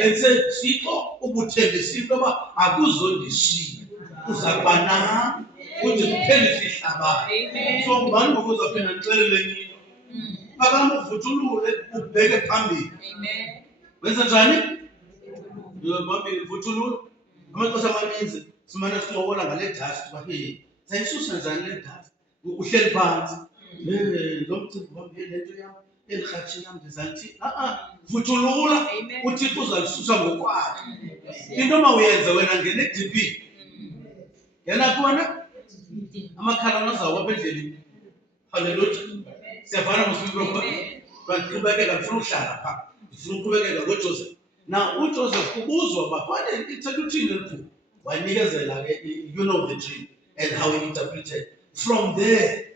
And say Thixo ubuthembisa into ba akuzondishiya. Uzakuba nami. Uthi kuphela isihlaba. So ngibani ngokuzaphinda ngixelele nyini. Phakama uvuthulule ubheke phambili. Amen. Wenza njani? Yobambi vuthulula. Amaxesha amaninzi simane sincokola ngale dust uba sayisusa njani le dust uhleli phansi lo mcimbi wami lento yam elirhatshini yam ndizayithini vuthulula uthixo uzalisusa ngokwakhe into mawuyenze wena ngena e-DP ngena khona amakhala nazawuba apha endleleni halleluya siyavana mosipilokho bandiqhubekeka ndifuna uhlala phaa ndifuna uqhubekeka ngojoseph. Now, uJoseph kubuzwa bafane ithetha uthini eliphupho wanikezela ke you know the dream and how he interpreted. From there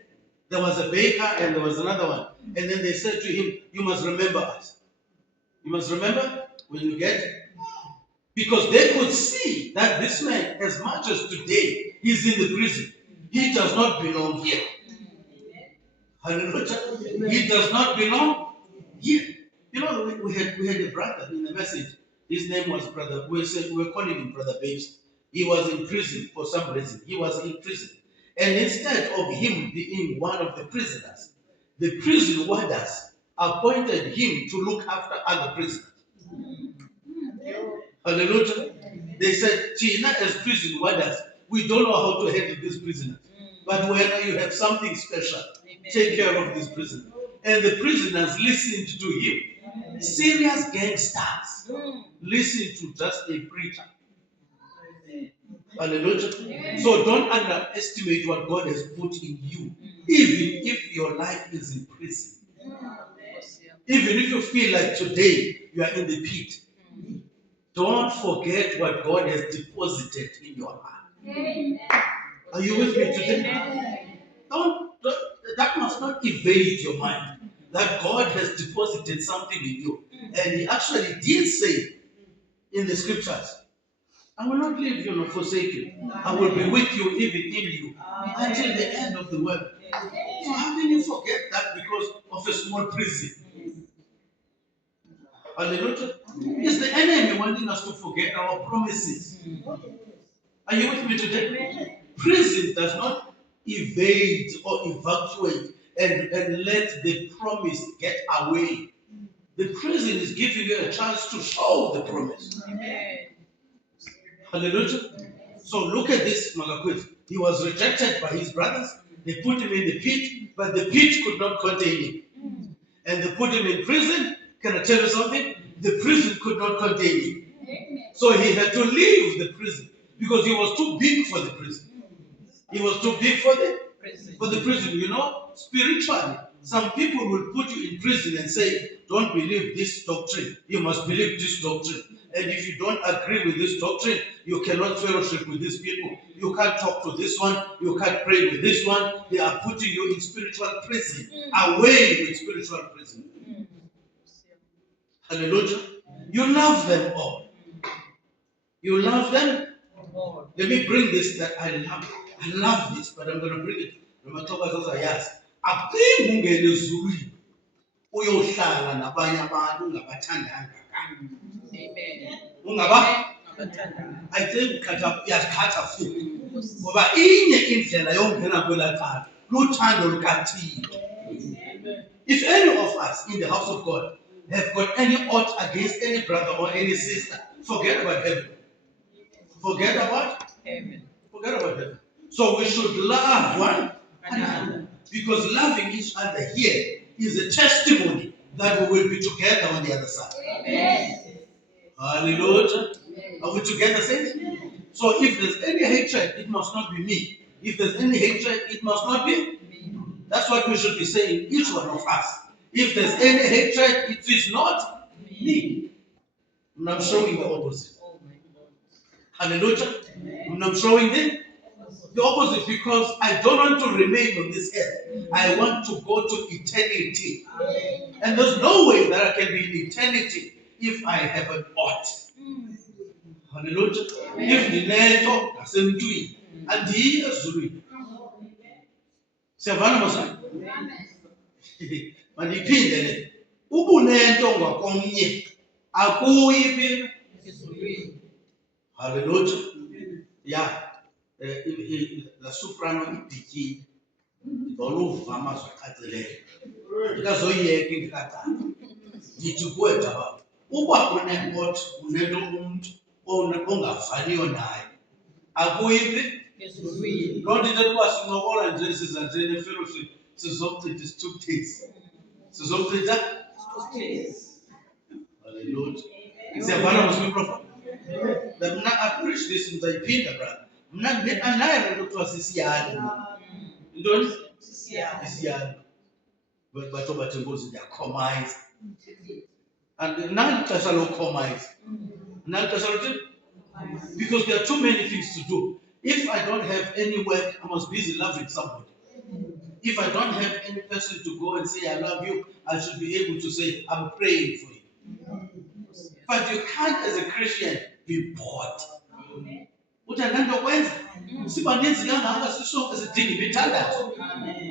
was a baker and there was another one, and then they said to him, you must remember us. You must remember when you get it. Because they could see that this man, as much as today he's in the prison, he does not belong here. Hallelujah. He does not belong here. You know, we had a brother in the message. His name was Brother. We were calling him Brother Babes. He was in prison for some reason. He was in prison. And instead of him being one of the prisoners, the prison warders appointed him to look after other prisoners. Hallelujah. They said, Tina, as prison warders, we don't know how to handle these prisoners. But when you have something special, take care of these prisoners. And the prisoners listened to him. Serious gangsters listen to just a preacher. Hallelujah. So don't underestimate what God has put in you, even if your life is in prison. Even if you feel like today you are in the pit, don't forget what God has deposited in your heart. Are you with me today? That must not evade your mind. That God has deposited something in you. And he actually did say in the scriptures, I will not leave you nor forsake you. I will be with you, even in you, until the end of the world. So how can you forget that because of a small prison? Hallelujah. Is the enemy wanting us to forget our promises? Are you with me today? Prison does not evade or evacuate and let the promise get away. The prison is giving you a chance to show the promise. Amen. Hallelujah. So look at this, Magakwit. He was rejected by his brothers. They put him in the pit, but the pit could not contain him. And they put him in prison. Can I tell you something? The prison could not contain him. So he had to leave the prison because he was too big for the prison. He was too big for the prison. You know, spiritually, some people will put you in prison and say, don't believe this doctrine. You must believe this doctrine. And if you don't agree with this doctrine, you cannot fellowship with these people. You can't talk to this one. You can't pray with this one. They are putting you in spiritual prison. Away with spiritual prison. Hallelujah. You love them all. You love them. Let me bring this that I love this, but I'm going to bring it. nomaxhokazi azayazi, akucingi ungene ezulwini uyohlala nabanye abantu ungabathandanga kanye. I think uyazikhatha futhi. Ngoba inye indlela yokungena kwelaa cala luthando lukaThixo. If any of us in the house of God have got any ought against any brother or any sister, forget about heaven. Forget about heaven. So we should love one another. Because loving each other here is a testimony that we will be together on the other side. Hallelujah. Are we together, saints? So if there's any hatred, it must not be me. If there's any hatred, it must not be me. That's what we should be saying, each one of us. If there's any hatred, it is not me. And I'm showing the opposite. Hallelujah. And I'm showing the opposite because I don't want to remain on this earth. I want to go to eternity. And there's no way that I can be in eternity if I have an ought. Hallelujah. If the NATO doesn't do it, and he is doing it. Siyavana mosana? Maniphindele. Ubunento ngakomnye akuyi phela. Hallelujah. Yeah. La soprano ibhikile. Ndoluva amazwi acacileyo. Ndikazoyiyeka ingekaqali. Ndithi kuwe Daba, uba unento umuntu ongavaniyo naye akuyiphi loo nto ithetha uba sincokola nje siza nje nefellowship sizochitha isithukuthezi sizochitha hallelujah siyavana mosiprofa mna I-preach this ndizayiphinda brother mna anayo loo nto kuthiwa sisiyali intoni isiyali batsho bathi enkosi ndiyakhomayiza and nali xesha lokhomayiza because there are too many things to do. If I don't have any work, I must be busy loving somebody. If I don't have any person to go and say I love you, I should be able to say I'm praying for you. But you can't, as a Christian, be bored. Uthanda ukwenza sibaninzi kangaka sisonke sidinga imithandazo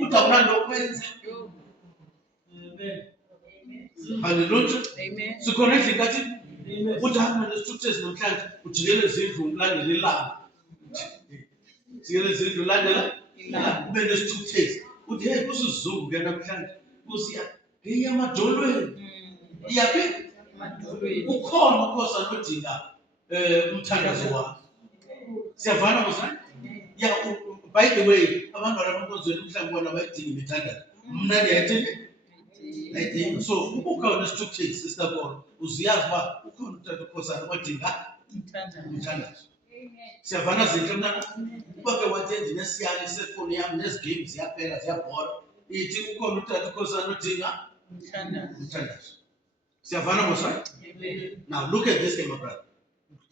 udawuna nokwenza. Hallelujah. Sikhona endlini kathi uthi hamba nesithukuthezi namhlanje ujikele izindlu ulandela ilanga. Jikele izindlu ulandela ilanga ube nesithukuthezi. Uthi hey kusizungu ke namhlanje kusiya ngenye emadolweni. Iyaphi? Ukhona ukhosa nodinga umthandazo wakho. Siyavana mosana? Yeah, by the way, abantwana bamkozweni mhlawumbe bona bayidinga imithandazo. Mna ndiyathini? I think so. Ukhona nesithukuthezi sister Paul. Uziyazi uba ukhona utata ukhosana odinga umthandazo. Siyavana zinto mna uba ke wathi ndinesiyali sefoni yam nezigames ziyaphela ziyabhora. Ithi ukhona utata ukhosana odinga umthandazo. Siyavana mosana? Now look at this, my brother.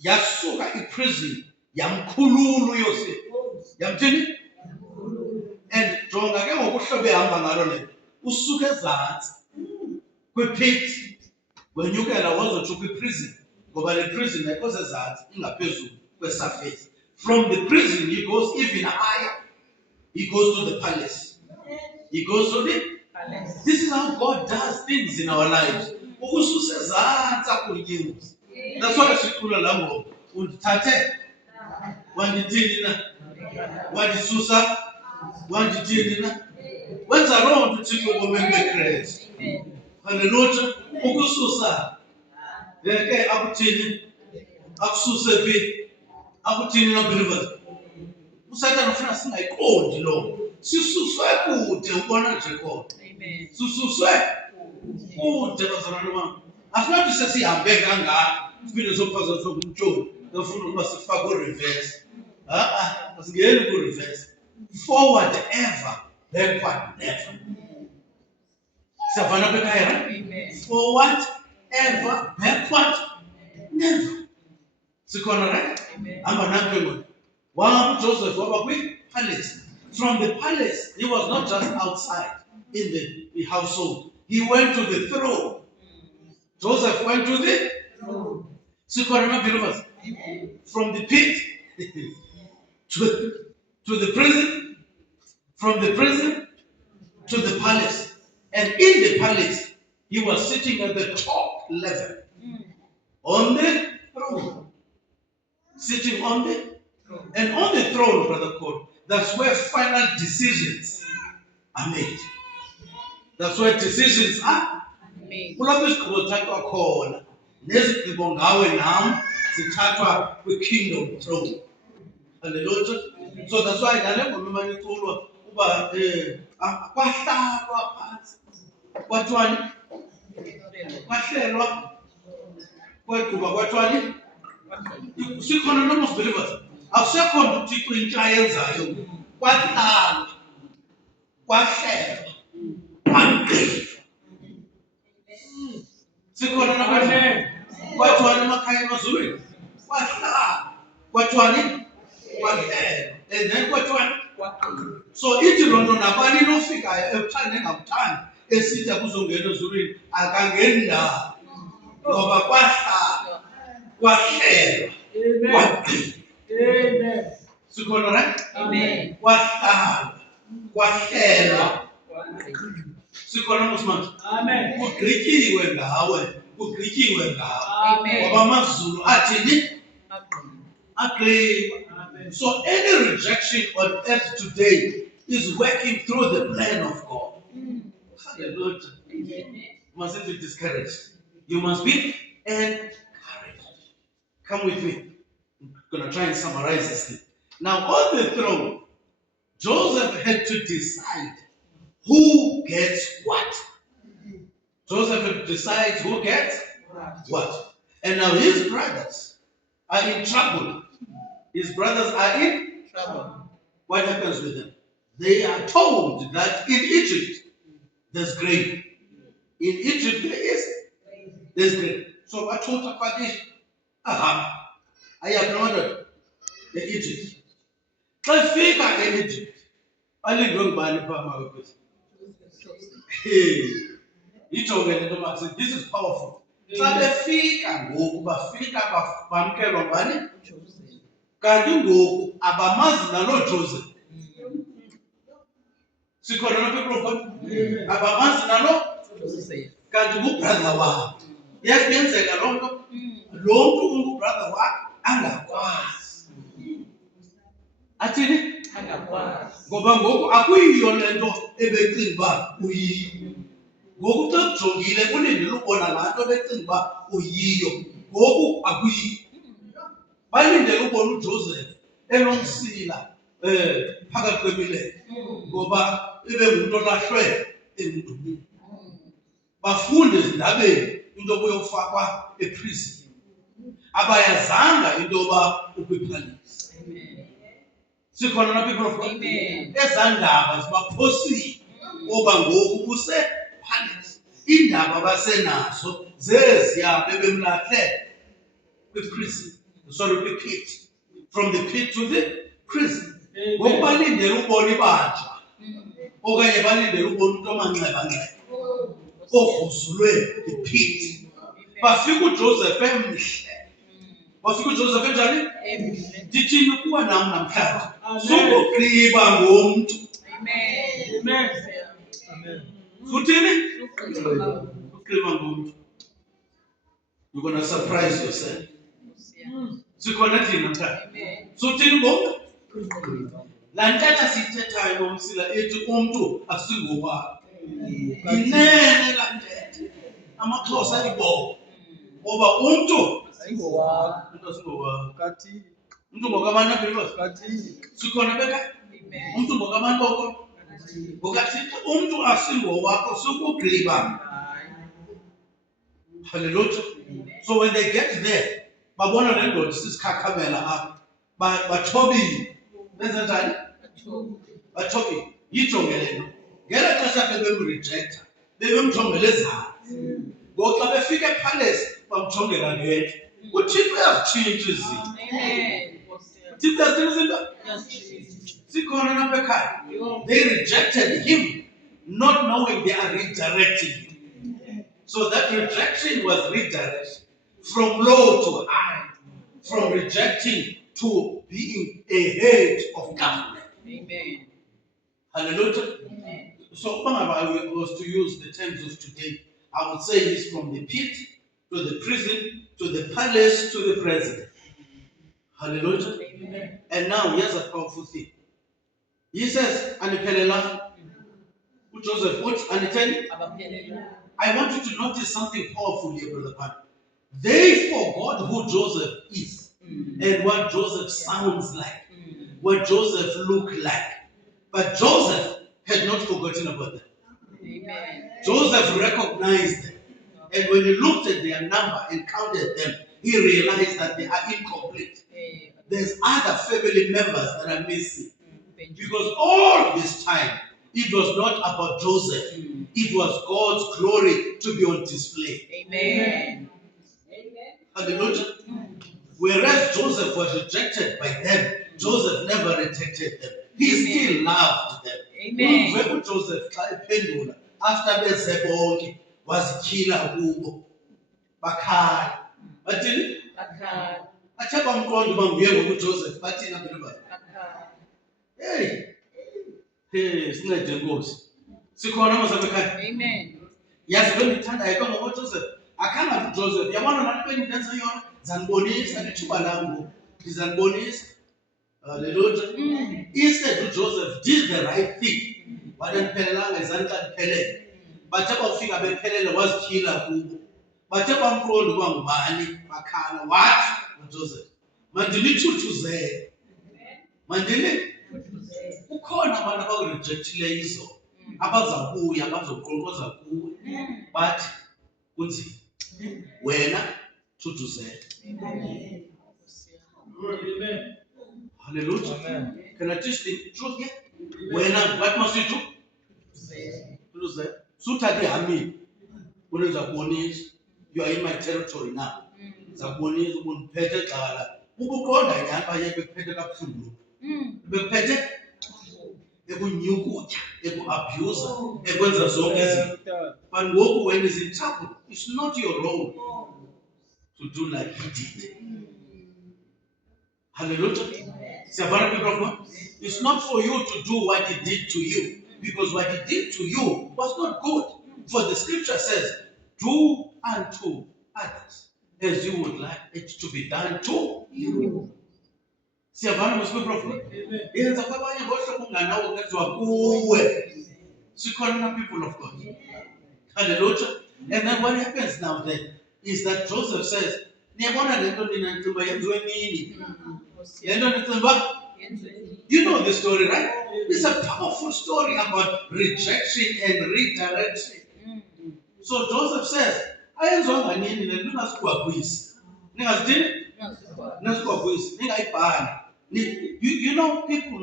Yasuka iprison yamkhulula uYosefu. Yamthini? And jonga ke ngokuhlobo ehamba ngalo le. Usuke ezantsi kwipit wenyukela wazotsho kwiprison ngoba le prison ayikho sezantsi ingaphezulu kwesurface. From the prison he goes even higher. He goes to the palace. He goes to the palace. This is how God does things in our lives. Ukususa ezantsi akunyuza. That's why sikhula la ngoba undithathe wandithini na wandisusa wandithini na wenza loo nto Thixo ebomini beKristu. Hallelujah. Ukususa ke akuthini akususe phi akuthini na believers. Usathana ufuna singayiqondi lo sisuswe kude ubona nje khona. Amen. Sisuswe kude bazalwane bami. Asinathi sesihambe kangaka siphinde sophaza sokumtshoni ngifuna ukuba sifake reverse. Asingeni ku reverse. Forward ever, backward never. Savannah Bekaya, right? Forward ever, backward never. Sikona, right? Amba namphelo. Wanga Joseph waba kwi palace. From the palace, he was not just outside in the household. He went to the throne. Joseph went to the throne. Sikona believers. From the pit to the prison. From the prison to the palace. And in the palace, he was sitting at the top level. On the throne. Sitting on the throne. And on the throne, Brother Cole, that's where final decisions are made. That's where decisions are made. Kulapho isigqibo thathwa khona. Nezigqibo ngawe nam zithathwa kwi-kingdom throne. Hallelujah. So that's why nale ngoma manje iculwa uba kwahlalwa phansi. Kwathwani? Kwahlelwa. Kwagquba kwathwani? Sikhona noma believers. Akusekho uThixo into ayenzayo. Kwahlalwa. Kwahlelwa. Sikhona noma kwathwani emakhaya emazulwini. Kwahlala. Kwathwani? Kwahlelwa. And then kwathwani? So ithi loo nto nabani nofikayo ekuthanda engakuthandi esithi akuzongena ezulwini akangeni ndawo. Ngoba kwahlala. Kwahlelwa. Amen. Sikhona right? Amen. Kwahlala. Kwahlelwa. Sikhona musimanje. Amen. Kugqityiwe ngawe. Kugqityiwe ngawe. Amen. Ngoba amazulu athini? Agqiba. So any rejection on earth today is working through the plan of God. Hallelujah. You mustn't be discouraged. You must be encouraged. Come with me. I'm going to try and summarize this thing. Now on the throne, Joseph had to decide who gets what. Joseph had to decide who gets what. And now his brothers are in trouble. His brothers are in trouble. What happens with them? They are told that in Egypt there's grain. In Egypt there's grain. So I told Tapadish, I have ordered the Egypt. Let's figure in Egypt. I didn't go by the power. Hey, this is powerful. Bafika ngoku bamkelwa ngubani? Kanti ngoku abamazi nalo Joseph. Sikhona lapha eProfeti. Abamazi nalo Joseph. Kanti ngubrother wabo. Yasenzeka loo nto. Lo mntu ungubrother wakhe angakwazi. Athini? Angakwazi. Ngoba ngoku akuyiyo le nto ebecinga uba uyiyo. Ngoku xa ujongile kulindele ubona laa nto becinga uba uyiyo. Ngoku akuyiyo. Balindele ubona uJoseph enomsila phakathi kwemilenze. Ngoba ibe ngumntu olahlwe emdulini. Bafunde ezindabeni into obuyofakwa eprison. Abayazanga into yoba ukwiphalisa. Sikhona lapha iProfeti. Ezandaba zibaphosile. Oba ngoku usephalisa. Indaba abasenazo zeziya bebemlahle kwiprison. Sorry, the pit. From the pit to the prison. Ngoku balindele ubona ibandla. Okanye balindele ubona umuntu omanxeba-nxeba. Ogruzulwe the pit. Bafika uJoseph emhle. Bafika uJoseph enjani? Emhle. Ndithini kuwa nam namhlanje? Sukugqiba ngomntu. Amen. Amen. Amen. Uthini? Ukugqiba ngomntu. You're going to surprise yourself. Sikhona thina namhlanje. Suthini ngomntu? Laa ntetha siyithethayo nomsila ethi umntu asingowakho. Inene laa ntetha. AmaXhosa ayibonga. Ngoba umntu asingowakho. Umntu asingowakho. Kathini. Umntu ngokwabani apha kathini. Sikhona beka? Umntu ngokwabani boko? Ngokathini. Umntu asingowakho sukugqiba. Hallelujah. So when they get there, babona le ndoda sisikhakhamela apha. Bathobile. Benza njani? Bathobile. Yijongele nto. Ngela xesha bebemrejecta, bebemjongele ezantsi. Ngoku xa befika epalace, bamjongela ngentla. UThixo uyazitshintsha izinto. UThixo uyazitshintsha izinto? Sikhona lapha ekhaya. They rejected him, not knowing they are redirecting him. So that rejection was redirection. From low to high. From rejecting to being a head of government. Amen. Hallelujah. Amen. So, if I was to use the terms of today, I would say he's from the pit to the prison to the palace to the president. Hallelujah. Amen. And now, here's a powerful thing. He says, Anipelela, Joseph, what? Aniteni? Abaphelela. I want you to notice something powerful here, Brother Pan. They forgot who Joseph is and what Joseph sounds like, what Joseph looked like. But Joseph had not forgotten about them. Amen. Joseph recognized them. And when he looked at their number and counted them, he realized that they are incomplete. There's other family members that are missing. Because all this time, it was not about Joseph. It was God's glory to be on display. Amen. Hallelujah. Whereas Joseph was rejected by them, Joseph never rejected them. He still loved them. Amen. When Joseph after bezebonke wazikhila kubo bakhala bathini Bakhala. athe bamqonda uba nguye ngoku Joseph bathina phela Bakhala. hey sincede Nkosi sikhona mase bekhaya. Amen. Yazi lo ndithandayo ke ngoku Joseph akhangathi Joseph yabona nantoni ndenza yona zanibonisa lithuba lam ndizanibonisa. Hallelujah. Instead Joseph did the right thing. Wadeniphelelanga izandla liphelele. Bathe bafika bephelele wazikhila kubo. Bathe bamqonda uba ngubani bakhala wathi uJoseph mandinithuthuzele. Mandini ukhona abantu abakurejectileyo izolo abazakubuya abazoqonqoza kuwe bathi kunzima wena thuthuzele. Amen. Hallelujah. Amen. Can I teach the truth here? Wena what must you do? Thuthuzele. Suthathe hamini unenza kubonisa you are in my territory now. Zakubonisa ubundiphethe xala ukuqonda nyani baye bekuphethe kabuhlungu. Bekuphethe ekunyukutya ekuabuser ekwenza zonke izinto. But ngoku when he's in trouble, it's not your role to do like he did. Hallelujah. Siyabona people of God? It's not for you to do what he did to you, because what he did to you was not good. For the scripture says, do unto others as you would like it to be done to you. Siyabona people of God? Yenza kwabanye bohlobo unganawo kwenziwa kuwe. Sikhona people of God. Hallelujah. And then what happens now then is that Joseph says, niyabona lento nina ntimba yenziwe nini? Lento ntimba? You know the story, right? It's a powerful story about rejection and redirection. So Joseph says, ayenziwanga nini le nto ingasigwagwisi. Ningazithini? Nasigwagwisi. Ningayibhali. You know people,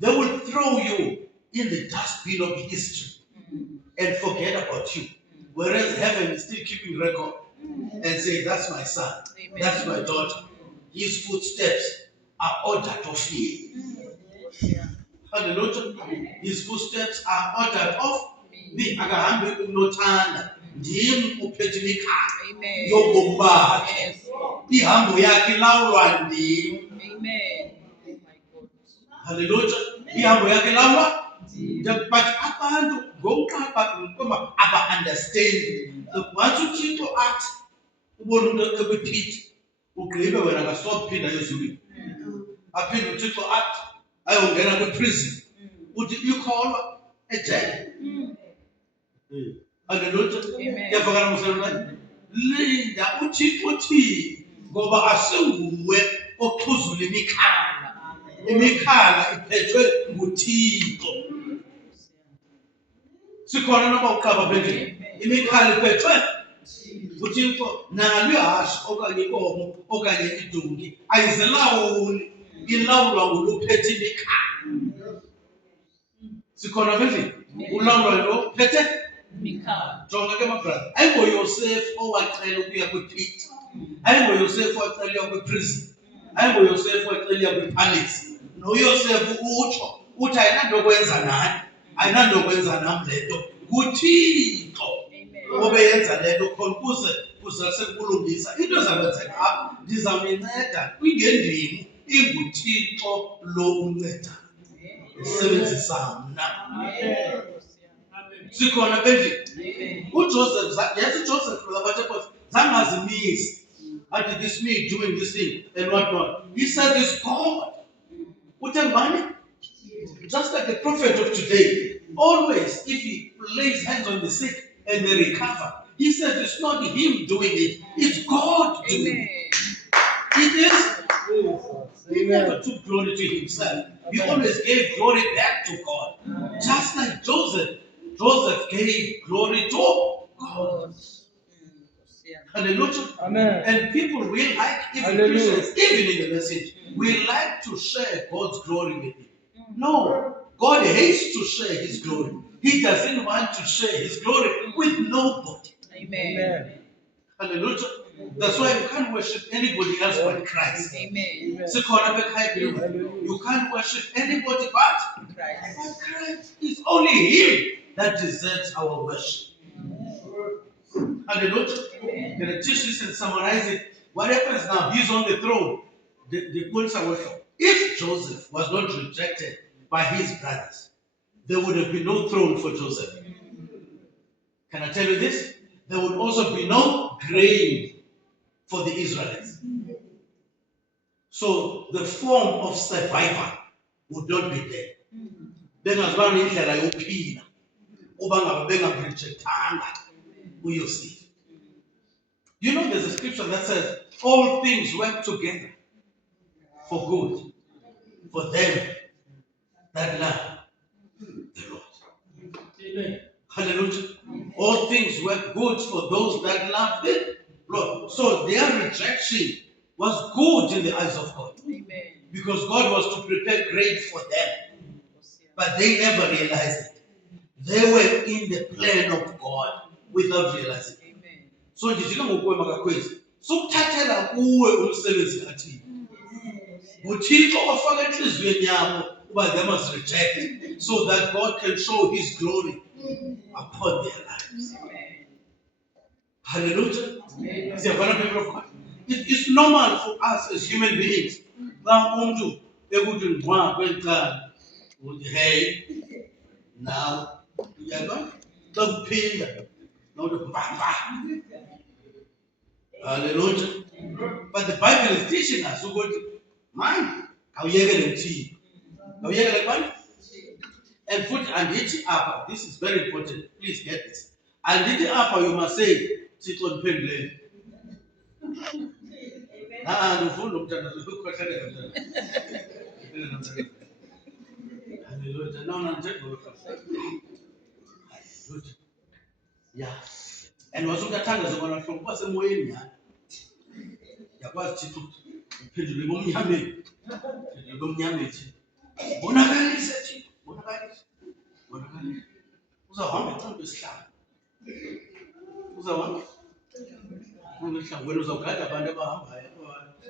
they will throw you in the dustbin of history and forget about you. Whereas heaven is still keeping record and say, that's my son, that's my daughter. His footsteps are ordered of me. Hallelujah. His footsteps are ordered of me. Akahambi unothanda ndim uphethe imikhaya yobomi bakhe. Ihambo yakhe ilawulwa ndim. Amen. Hallelujah. Ihambo yakhe ilawulwa. But abantu ngokuqapha aba-understand. Once uThixo athi ubona umuntu ekwiphiti ugqibe wena kasophinda ezulwini. Aphinde uThixo athi ayongena kwi-prison. Uthi ikholwa ejele. Hallelujah. Yavakala msalwana. Linda uThixo uthi ngoba asinguwe oxhuzula imikhala. Imikhala iphethwe nguThixo. Sikhona noba uqaba bendini. Imikhala iphethwe nguThixo nalo ihashe okanye inkomo okanye idunki ayizilawuli. Ilawulwa ngoluphethe imikhala. Sikhona bendini. Ulawulwa lo phethe imikhala. Jonga ke my brother. AyingoYosef owacela ukuya kwi-pit. AyingoYosef owacela ukuya kwi-prison. AyingoYosef owacela ukuya kwi-palace. NoYosef uthi ayinanto kwenza nani. Ayinanto kwenza nami lento. nguThixo obeyenza lento khona kuze sekulungisa into ezakwenzeka apha. Ndizawuyinceda kwingendimi inguThixo lo unceda. esebenzisana nabo. Amen. Sikhona endlini. Amen. UJoseph, yathi Joseph labathekos zangazimisi. Athi this me doing this thing and whatnot. He said it's God. Uthe just like the prophet of today, always if he lays hands on the sick and they recover, he says it's not him doing it, it's God doing Amen. it. It is. He never took glory to himself. He always gave glory back to God. Just like Joseph gave glory to God. Hallelujah. Amen. And people will like, even Hallelujah. Christians, even in the message, we like to share God's glory with him. No, God hates to share his glory. He doesn't want to share his glory with nobody. Amen. Hallelujah. That's why you can't worship anybody else but Christ. Amen. You can't worship anybody but Christ. Christ. It's only him that deserves our worship. Hallelujah. I'm going to teach this and summarize it. What happens now? He's on the throne. The points are worship. If Joseph was not rejected by his brothers, there would have been no throne for Joseph. Can I tell you this? There would also be no grave for the Israelites. So the form of survivor would not be there. Bengazibanga indlela yokuphila uba ngabe bengamrejectanga uYosef. You know there's a scripture that says all things work together for good for them that love the Lord. Amen. Hallelujah. All things work good for those that love the Lord. So their rejection was good in the eyes of God. Amen. Because God was to prepare grave for them. But they never realized it. They were in the plan of God without realizing it. Amen. So ndijika ngokuwe makakhwezi. Sokuthathela kuwe umsebenzi kaThixo. UThixo ofaka enhliziyweni yabo uba they must reject so that God can show his glory upon their lives. Amen. Hallelujah. Amen. Siyabona people of God. It is normal for us as human beings. Xa umuntu ekuthi ngwa kwelicala uthi hey now uyabona xa kuphinda nokuthi mbamba. Hallelujah. But the Bible is teaching us ukuthi man awuyekele uThixo. Awuyekele kwani? And put andithi apha, this is very important, please get this. Andithi apha you must say Thixo ndiphendulele. Ndifunda umthandazo ukukhohlelela umthandazo. Hallelujah. No, Hallelujah. Yeah. And wasukathanda zokona hlobo kuba semoyeni yani. Yakwazi Thixo uphendule bomnyameni. Uphendule bomnyameni. Bonakalise Thixo, bonakalise. Bonakalise. Uzahamba ecambe esihlanu. Uzahamba. Ngesihlanu wena uzawugada abantu abahambayo.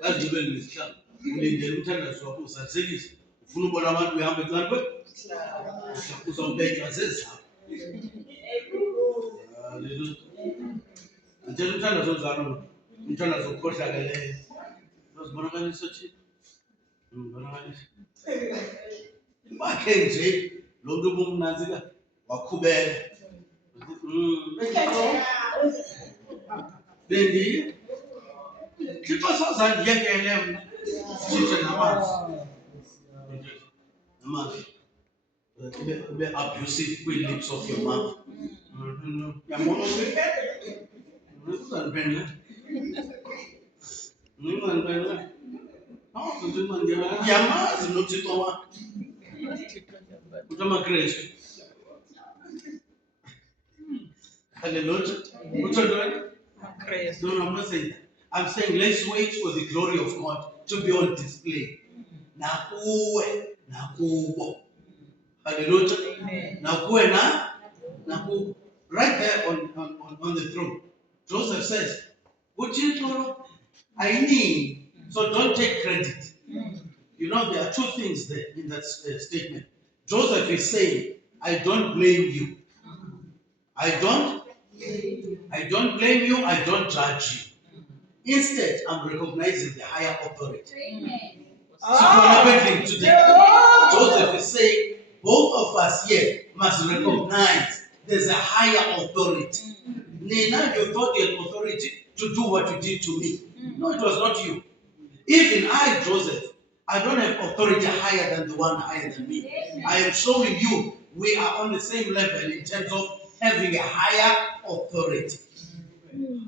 Bazibele nesihlanu. Ulindele umthandazo wakho usalisekise. Ufuna ubona abantu behamba ecambe. Uzawubeka zezakho. Hallelujah. Until umthandazo ozalo, umthandazo okhohlakeleyo. Uzibonakalisa Thixo. Bonakalisa. Bakhe nje lo muntu ubumnanzi ka wakhubela. Bendi. Thixo sozandiyekele mna. Sithethe namanzi. Namanzi. Ube abusive kwi-lips of your mouth. Yabona ukuthi uzandiphendula. Ngizandiphendula. Awuzothi manje yamazi noThixo wakho. Utama Kristu. Hallelujah. Christ. No, I'm not saying that. I'm saying let's wait for the glory of God to be on display. Nakuwe, nakubo. Hallelujah. Amen. Nakuwe na, nakubo. Right there on the throne. Joseph says, "Uthixo, I need." So don't take credit. You know, there are two things there in that statement. Joseph is saying, I don't blame you. I don't blame you. I don't judge you. Instead, I'm recognizing the higher authority. So what happened today? Joseph is saying, both of us here must recognize there's a higher authority. Nina, you thought you had authority to do what you did to me. No, it was not you. Even I, Joseph, I don't have authority higher than the one higher than me. I am showing you we are on the same level in terms of having a higher authority.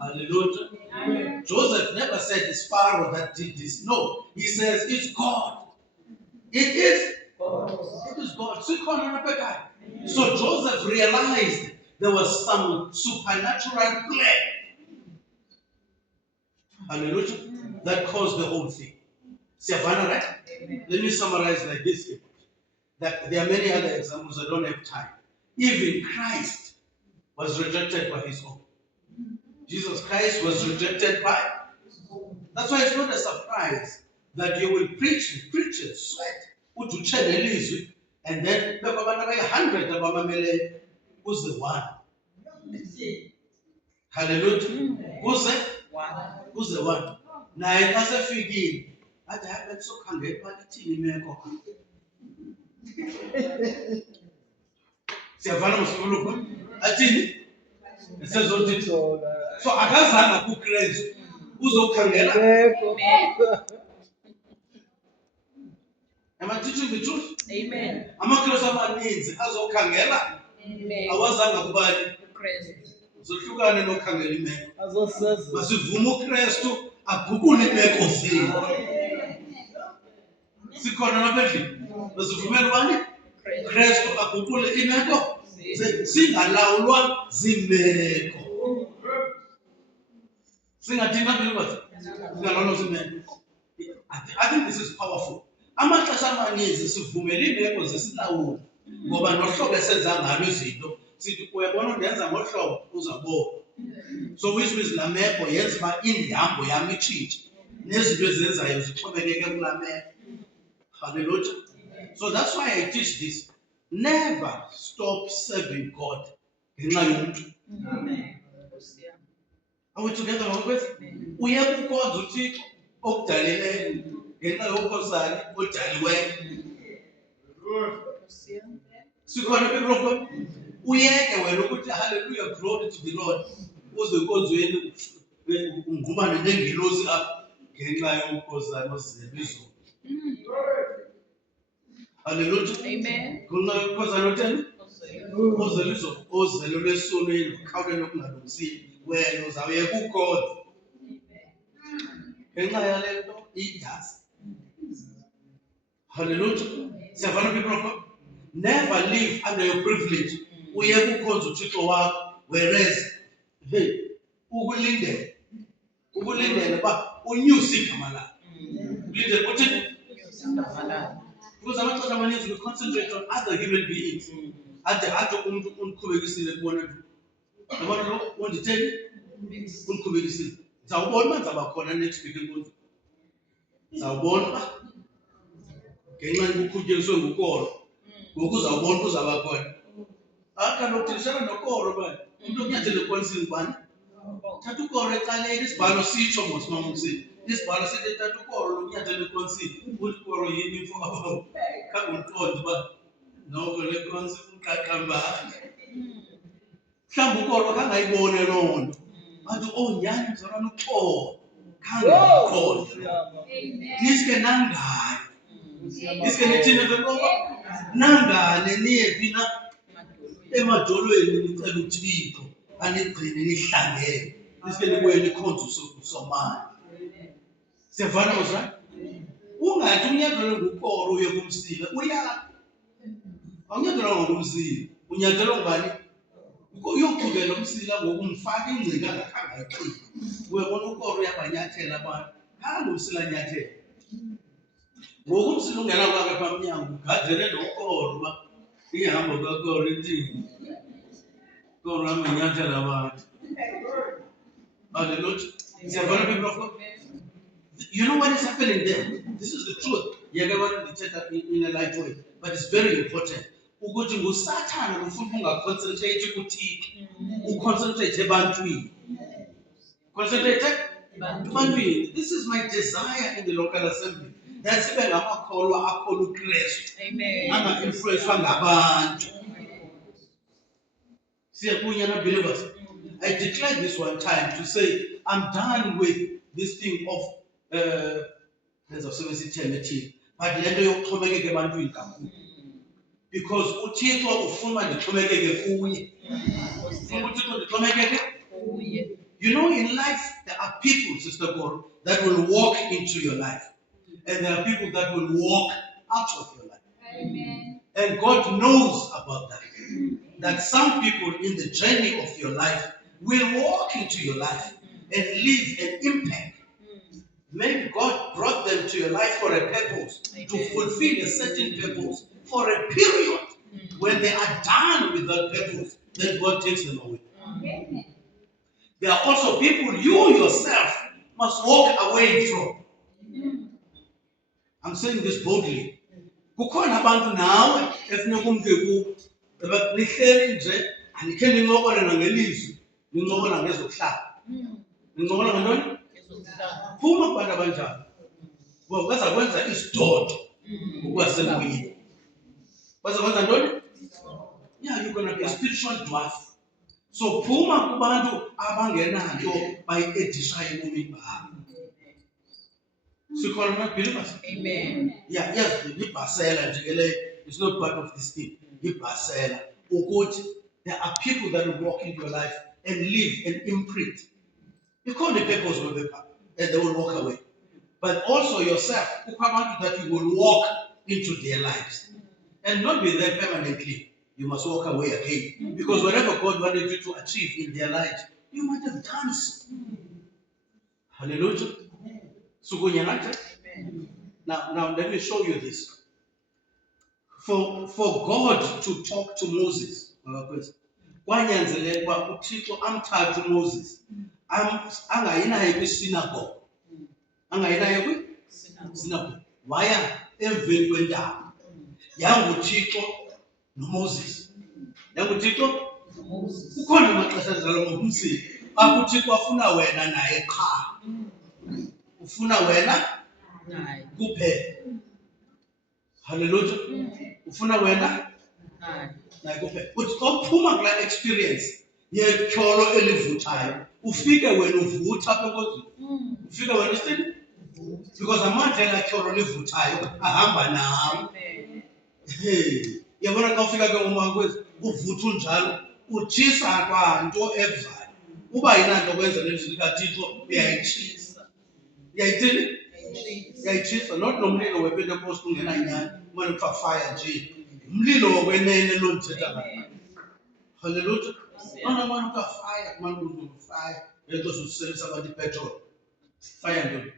Hallelujah. Joseph never said it's Pharaoh that did this. No, he says it's God. It is God. It is God. So Joseph realized there was some supernatural plan. Hallelujah. That caused the whole thing. Siyavana, right? Let me summarize like this. That there are many other examples, I don't have time. Even Christ was rejected by his own. Jesus Christ was rejected by. That's why it's not a surprise that you will preach it, sweat, and then 100 who's the one. Hallelujah. Who's the one? Now it doesn't figure. I haven't so can't get back to me. It says what it. So akazana ku Christ uzokhangela. Am I teaching the truth? Amen. Amakhosi amaninzi azokhangela. Awazanga kubani? Christ. Zohlukane nokhangela imeko. Azoseza. Masivume uKristu aguqule imeko zethu. Sikhona lapha endlini. Masivumele ubani? Kristu aguqule imeko. Singalawulwa zimeko. I think this is powerful. Amaxesha amaninzi sivumela imeko zesilawula ngoba nohlobo esenza ngalo izinto sithi uyabona undenza ngohlobo uzabona. So which means la meko yenza uba indihambo yami itshintshe nezinto ezenzayo zixhomekeke kulaa meko. Hallelujah. So that's why I teach this. Never stop serving God. Amen. Are we together always? We have to go to teach Okdalile, Gena Okosani, Okdaliwe. So, people of God, we have to hallelujah, glory to the Lord. Who's the God who woman and then he rose up, Gena Okosani was the reason. Hallelujah. Amen. Because I don't tell you. Where knows how you God. He does. Hallelujah. Several people of God. Never live under your privilege. We have to go to church or work, whereas, hey, who will live there? Who will live there? But when you see Kamala, because a lot of money we concentrate on other human beings. At the heart of Unkubegisi, I want to tell you, Unkubegisi. Zawon about corner next speaking. Zawon, Kenyan Bukujan so Bukor, Bukus are one was about God. I cannot tell you no core, but you don't get the constant one. Tatu correct, I lay this Balosi Chomos, Mamma said. This policy that to call me at the conceit would quarrel you for our come on, but no conceit can come back. Some call can I go alone? I do own young around call. Can't call. This can Nanga. This can tell the Lord. Nanga, the near Pina, Emma Dolo in the Chico, and it clean in this can go in the country so man. Stefano was right. Ungathunyathela ngukoro uyekumsila uya awunyathela ngokumsila unyathela ngubani uyoqhubela umsila ngokumfaka ingcika ngakhange ayiqile uyabona ukoro yabanyathela abantu khange umsila nyathela ngokumsila ungena kwakhe phamnyango ugadele nokoro uba ihambo kakoro intini koro amanyathela abantu. Hallelujah. Stefano, people of God. You know what is happening there? This is the truth. You never want to take that in a light way, but it's very important. Ukuthi nguSathana ufuna ungaconcentrate kuthiki. Uconcentrate ebantwini. Concentrate ebantwini. This is my desire in the local assembly. That's sibe ngamakholwa akholwa uKristu. Amen. Anga-influencwa ngabantu. Siyabonga believers. I declared this one time to say, I'm done with this thing of there's a service eternity. But lento yokuxhomekeka ebantwini kakhulu. Because uThixo ufuna ndixhomekeke kuye. Ufuna uThixo ndixhomekeke kuye. You know, in life, there are people, Sister Goro, that will walk into your life. And there are people that will walk out of your life. Amen. And God knows about that. That some people in the journey of your life will walk into your life and leave an impact. Maybe God brought them to your life for a purpose, to fulfill a certain purpose, for a period. When they are done with that purpose, then God takes them away. Amen. There are also people you yourself must walk away from. I'm saying this boldly. Kukhona abantu nawe efuneka umke kubo. Nihleli nje, anikhe nincokola nangelizwi, nincokola ngezokuhlala. Nincokola ngantoni? Phuma kubantu abanjalo. Ngoba baza kwenza isidodo ukwasemuyini. Baza kwenza ntoni? Yeah, you're gonna be a spiritual dwarf. So phuma kubantu abangenanto bayi-edishayo ebomini bakho. Sikholwa na believers. Amen. Yeah, yes, ibhasela nje le, it's not part of this thing. Ibhasela ukuthi there are people that will walk into your life and leave an imprint. You call the purpose of the path, and they will walk away. But also yourself, that you will walk into their lives and not be there permanently. You must walk away again. Because whatever God wanted you to achieve in their lives, you might have done so. Hallelujah. Now let me show you this. For God to talk to Moses, kwanyanzeleka uThixo amthathe uMoses angayinayo kwi-synagogue. Angayinayo kwi-synagogue. Waya emveni kwentaba. YanguThixo noMoses. YanguThixo noMoses. Kukhona amaxesha njalo ngomsini. Apho uThixo afuna wena naye qha. Ufuna wena naye kuphela. Hallelujah. Ufuna wena naye kuphela. Uthi ukuphuma kula experience yetyholo elivuthayo, ufike wena uvutha apha enkozini. Ufike wena isithini? Because amandla ela tyholo livuthayo ahamba nawe. Hey, yabona xa ufika ke ngomakwezi uvutha unjalo, utshisa kwanto evayo. Uba yinanto kwenza nemizini kaThixo uyayitshisa. Uyayithini? Uyayitshisa. Not nomlilo wePentecost ungena nyani, umane kuthiwa fire nje. Umlilo wokwenene lo ndithetha ngayo. Hallelujah. No, man, you fire, man, you fire. Let us sell somebody petrol. Fire them.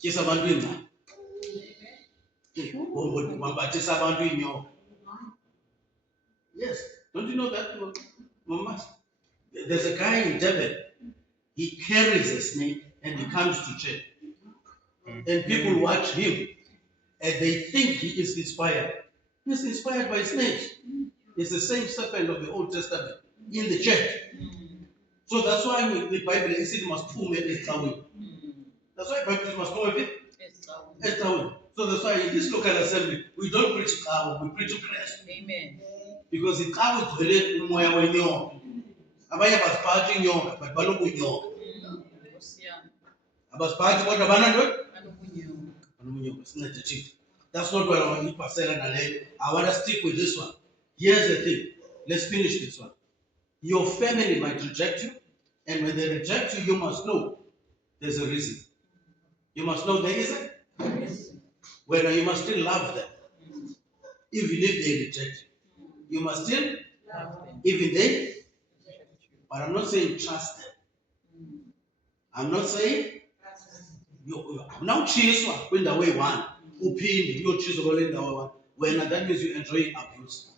Kiss a man doing that. Yes, don't you know that, Mama? There's a guy in Devon. He carries a snake and he comes to church. And people watch him and they think he is inspired. He's inspired by snakes. It's the same serpent of the Old Testament in the church. So that's why the Bible says it must pull it away. That's why the Bible must pull it away. So that's why in this local assembly, we don't preach power, we preach Christ. Amen. Because the power is very umoya wenyoka. Abanye abasiphathi inyoka, but balokunyoka. Abasiphathi kodwa banantoni? Balokunyoka. Sincede Thixo. That's not what I want to pasela nale. I want to stick with this one. Here's the thing. Let's finish this one. Your family might reject you, and when they reject you, you must know there's a reason. You must know there is a reason. Whether you must still love them, even if they reject you. You must still love them, even they. But I'm not saying trust them. I'm not saying I'm now choose one when the way one. Upindi, you choose one in the one. When that means you enjoy abuse.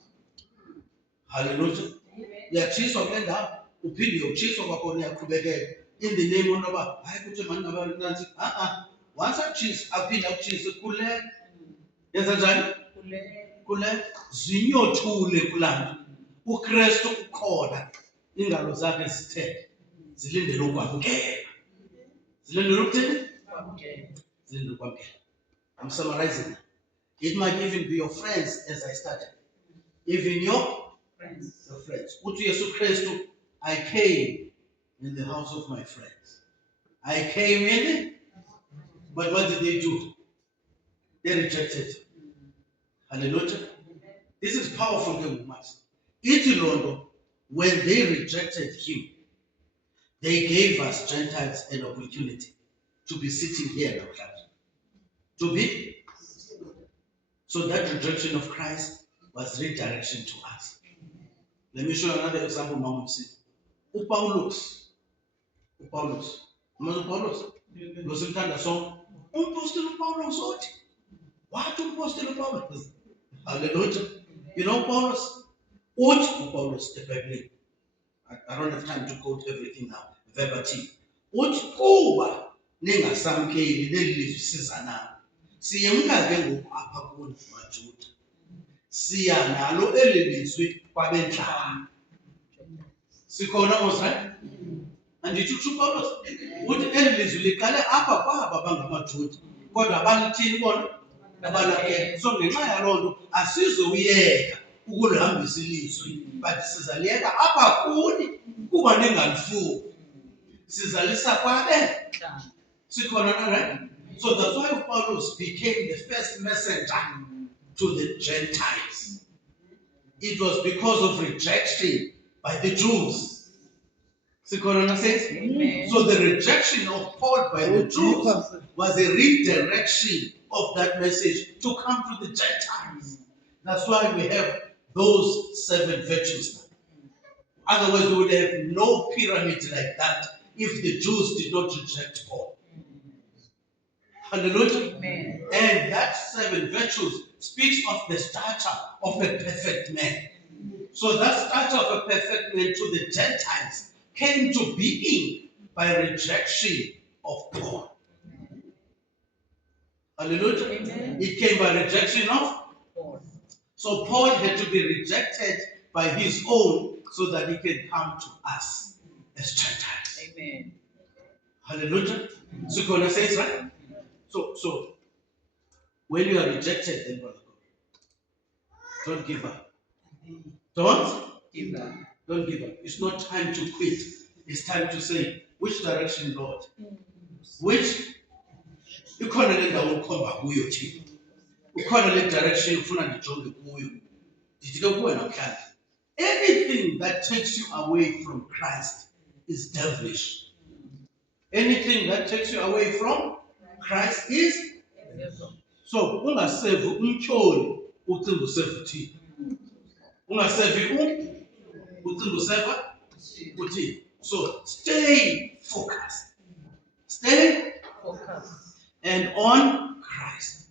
Hallelujah. Yeah, choose one in the upindi, you choose one upon your kubeke in the name of Allah. I put a man about Nancy. Once I choose, I've been up choose a kule. Yes, I done. Kule. Zinyo tule kuland. Ukresto ukoda. Ingalo zakhe zithe. Zilindele ukwamkela. Zilindele ukuthini? Zilindele ukwamkela. I'm summarizing. It might even be your friends, as I started. Even your friends. Uthi Yesu Kristu, I came in the house of my friends. I came in, but what did they do? They rejected. Hallelujah. This is powerful, Master. Iti Londo, when they rejected him, they gave us Gentiles an opportunity to be sitting here now. To be. So that rejection of Christ was redirection to us. Let me show you another example, Mama. Upaulos. Upaulos. Losimtanda song. Umpostile Paulos othi. What umpostile Paulos? Hallelujah. You know Paulos? Uthi Paulos the Bible. I don't have time to quote everything now. Verbatim. Uthi kuba ningasamkeli leli siza nalo. Siyemka ke ngoku apha kuno maJuda. Siya nalo elilizwi kwabenhlanga. Sikhona mosra? Andithi Paulos uthi elilizwi liqale apha kwaba bangamaJuda. Kodwa balithini bona? Abalakhe. So ngenxa yaloo nto asizowuyeka ukulihambisa ilizwi, but sizaliyeka apha kuni kuba ningalifuni. Sizalisa kwabe. Sikhona na, right? So that's why Paulus became the first messenger to the Gentiles. It was because of rejection by the Jews. Sikhona says? So the rejection of Paul by the Jews was a redirection of that message to come to the Gentiles. That's why we have those 7 virtues now. Otherwise, we would have no pyramid like that if the Jews did not reject Paul. Hallelujah. Amen. And that 7 virtues speaks of the stature of a perfect man. So that stature of a perfect man to the Gentiles came to being by rejection of Paul. Hallelujah. Amen. It came by rejection of Paul. So Paul had to be rejected by his own so that he can come to us as Gentiles. Amen. Hallelujah. So God says, right? So when you are rejected, then brother God, don't give up. Don't give up. Don't give up. It's not time to quit. It's time to say, which direction, Lord? Which? Ukhona le ndawo ukhomba kuyo Thixo. Ukhona le direction ufuna ndijonge kuyo. Ndidike kuwe namhlanje. Anything that takes you away from Christ is devilish. Anything that takes you away from Christ is devil. So ungaseve umtyholi ucinga useve uthini. Ungaseve ucinga useve uthini. So stay focused. Stay focused. And on Christ.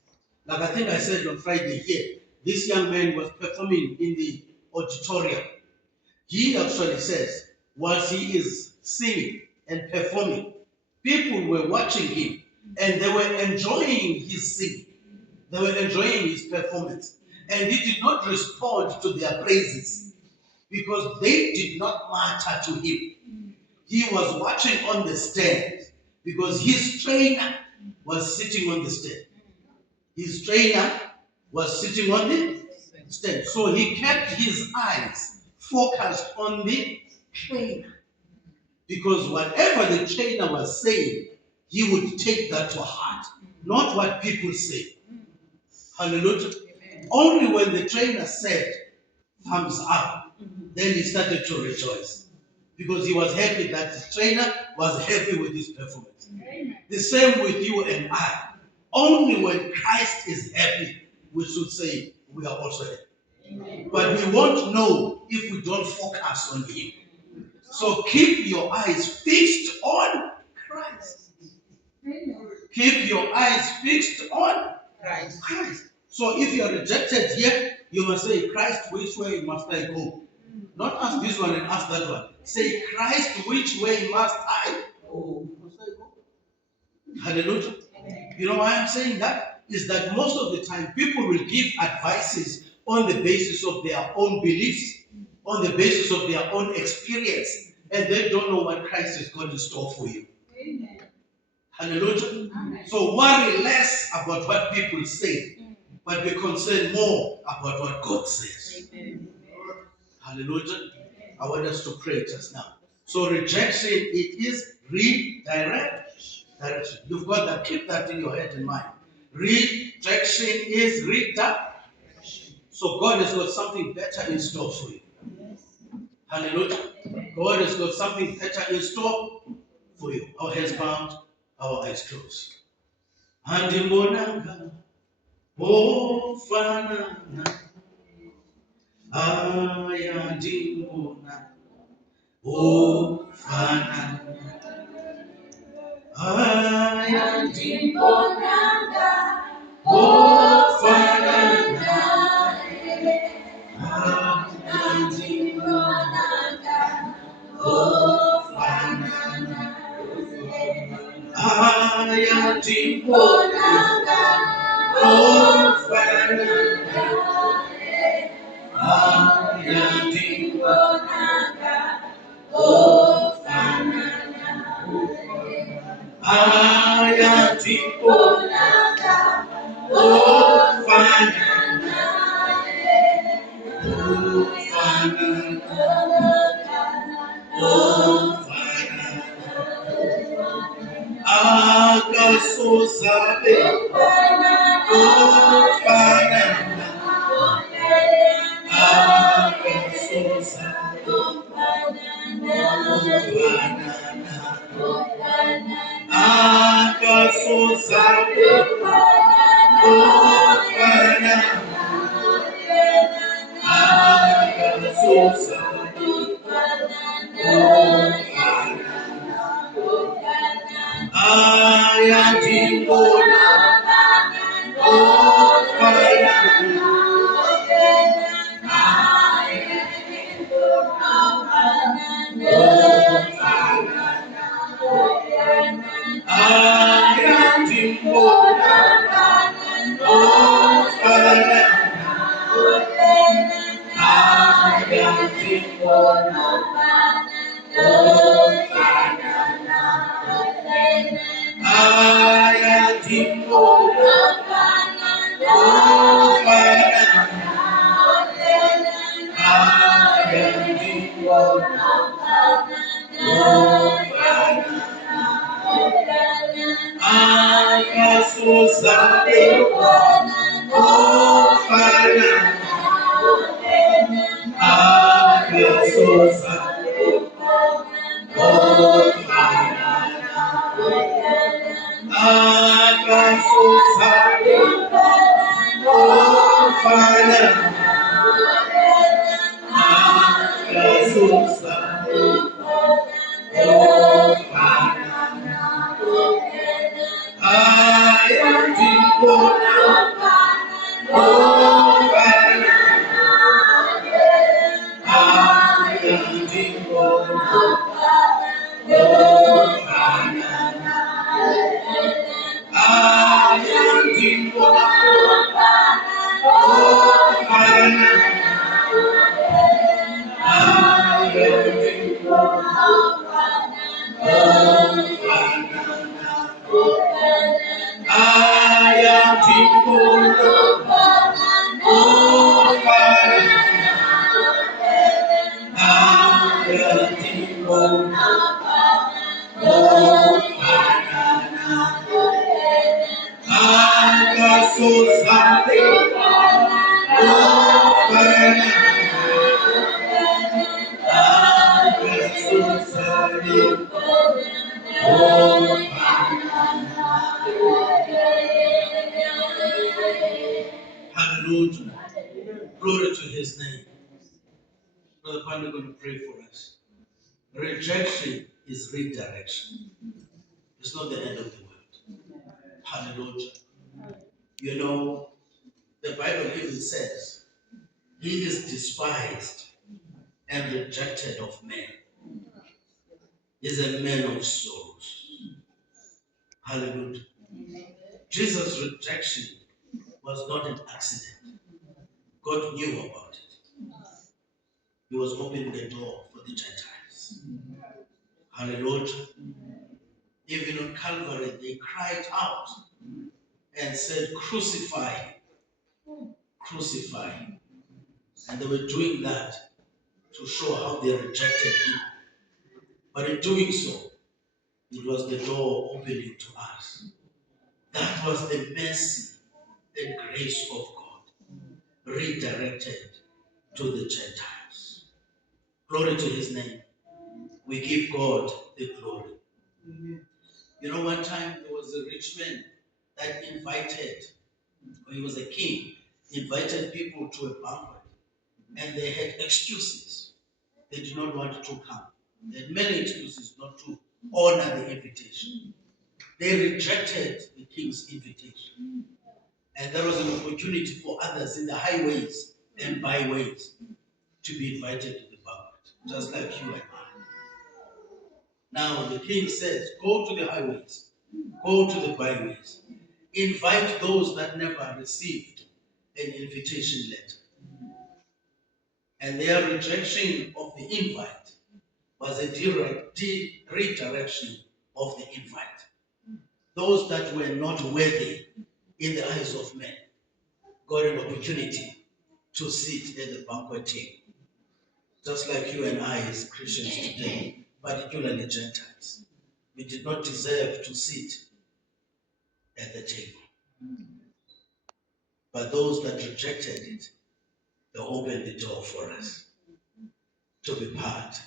Like I think I said on Friday here, this young man was performing in the auditorium. He actually says, whilst he is singing and performing, people were watching him and they were enjoying his singing. They were enjoying his performance. And he did not respond to their praises because they did not matter to him. He was watching on the stand because his trainer was sitting on the stand. His trainer was sitting on the stand. So he kept his eyes focused on the trainer. Because whatever the trainer was saying, he would take that to heart, not what people say. Hallelujah. Amen. Only when the trainer said, thumbs up, then he started to rejoice. Because he was happy that the trainer was happy with his performance. Amen. The same with you and I. Only when Christ is happy, we should say we are also happy. Amen. But we won't know if we don't focus on him. So keep your eyes fixed on Christ. Amen. Keep your eyes fixed on Christ. So if you are rejected here, you must say, Christ, which way must I go? Not ask this one and ask that one. Say, Christ, which way must I go? Hallelujah. You know why I'm saying that? Is that most of the time people will give advices on the basis of their own beliefs, on the basis of their own experience, and they don't know what Christ is going to store for you. Amen. Hallelujah. So worry less about what people say, but be concerned more about what God says. Hallelujah. I want us to pray just now. So rejection, it is redirection. You've got that. Keep that in your head and mind. Rejection is redirection. So God has got something better in store for you. Hallelujah. God has got something better in store for you. Our heads bound, our eyes closed. Andibonanga ofanana ayandibona ofanana ayandibonanga ofanana ayandibonanga ofanana ayandibonanga ofanana ayandibonanga ofanana ayandibonanga ofanana Akasozabe ofanana akasoza ofanana akasozabe ofanana akasoza ayandibona ofanana ayandibona ofanana ayandibona ayandibona ofanana ayandibona akasozabe ofanana akasoza ofanana akasozabe ofanana akasoza ofanana ayandibona ofanana ayandibona ofanana ayandibona ofanana ayandibona ayandibona ayandibona akasozabe ofanana akasozabe hallelujah. Glory to his name. Brother Pan, going to pray for us. Rejection is redirection. It's not the end of the world. Hallelujah. You know, the Bible even says, he is despised and rejected of men. He's a man of sorrows. Hallelujah. Jesus' rejection was not an accident. God knew about it. He was opening the door for the Gentiles. Hallelujah. Even on Calvary, they cried out and said, crucify, crucify. And they were doing that to show how they rejected him. But in doing so, it was the door opening to us. That was the mercy and grace of God, redirected to the Gentiles. Glory to his name. We give God the glory. You know, one time there was a rich man that invited, or he was a king, invited people to a banquet, and they had excuses. They did not want to come. They had many excuses not to honor the invitation. They rejected the king's invitation. And there was an opportunity for others in the highways and byways to be invited to the banquet, just like you and I. Now the king says, go to the highways, go to the byways, invite those that never received an invitation letter. And their rejection of the invite was a direct redirection of the invite. Those that were not worthy in the eyes of men got an opportunity to sit at the banquet table. Just like you and I as Christians today, particularly Gentiles. We did not deserve to sit at the table. But those that rejected it, they opened the door for us to be part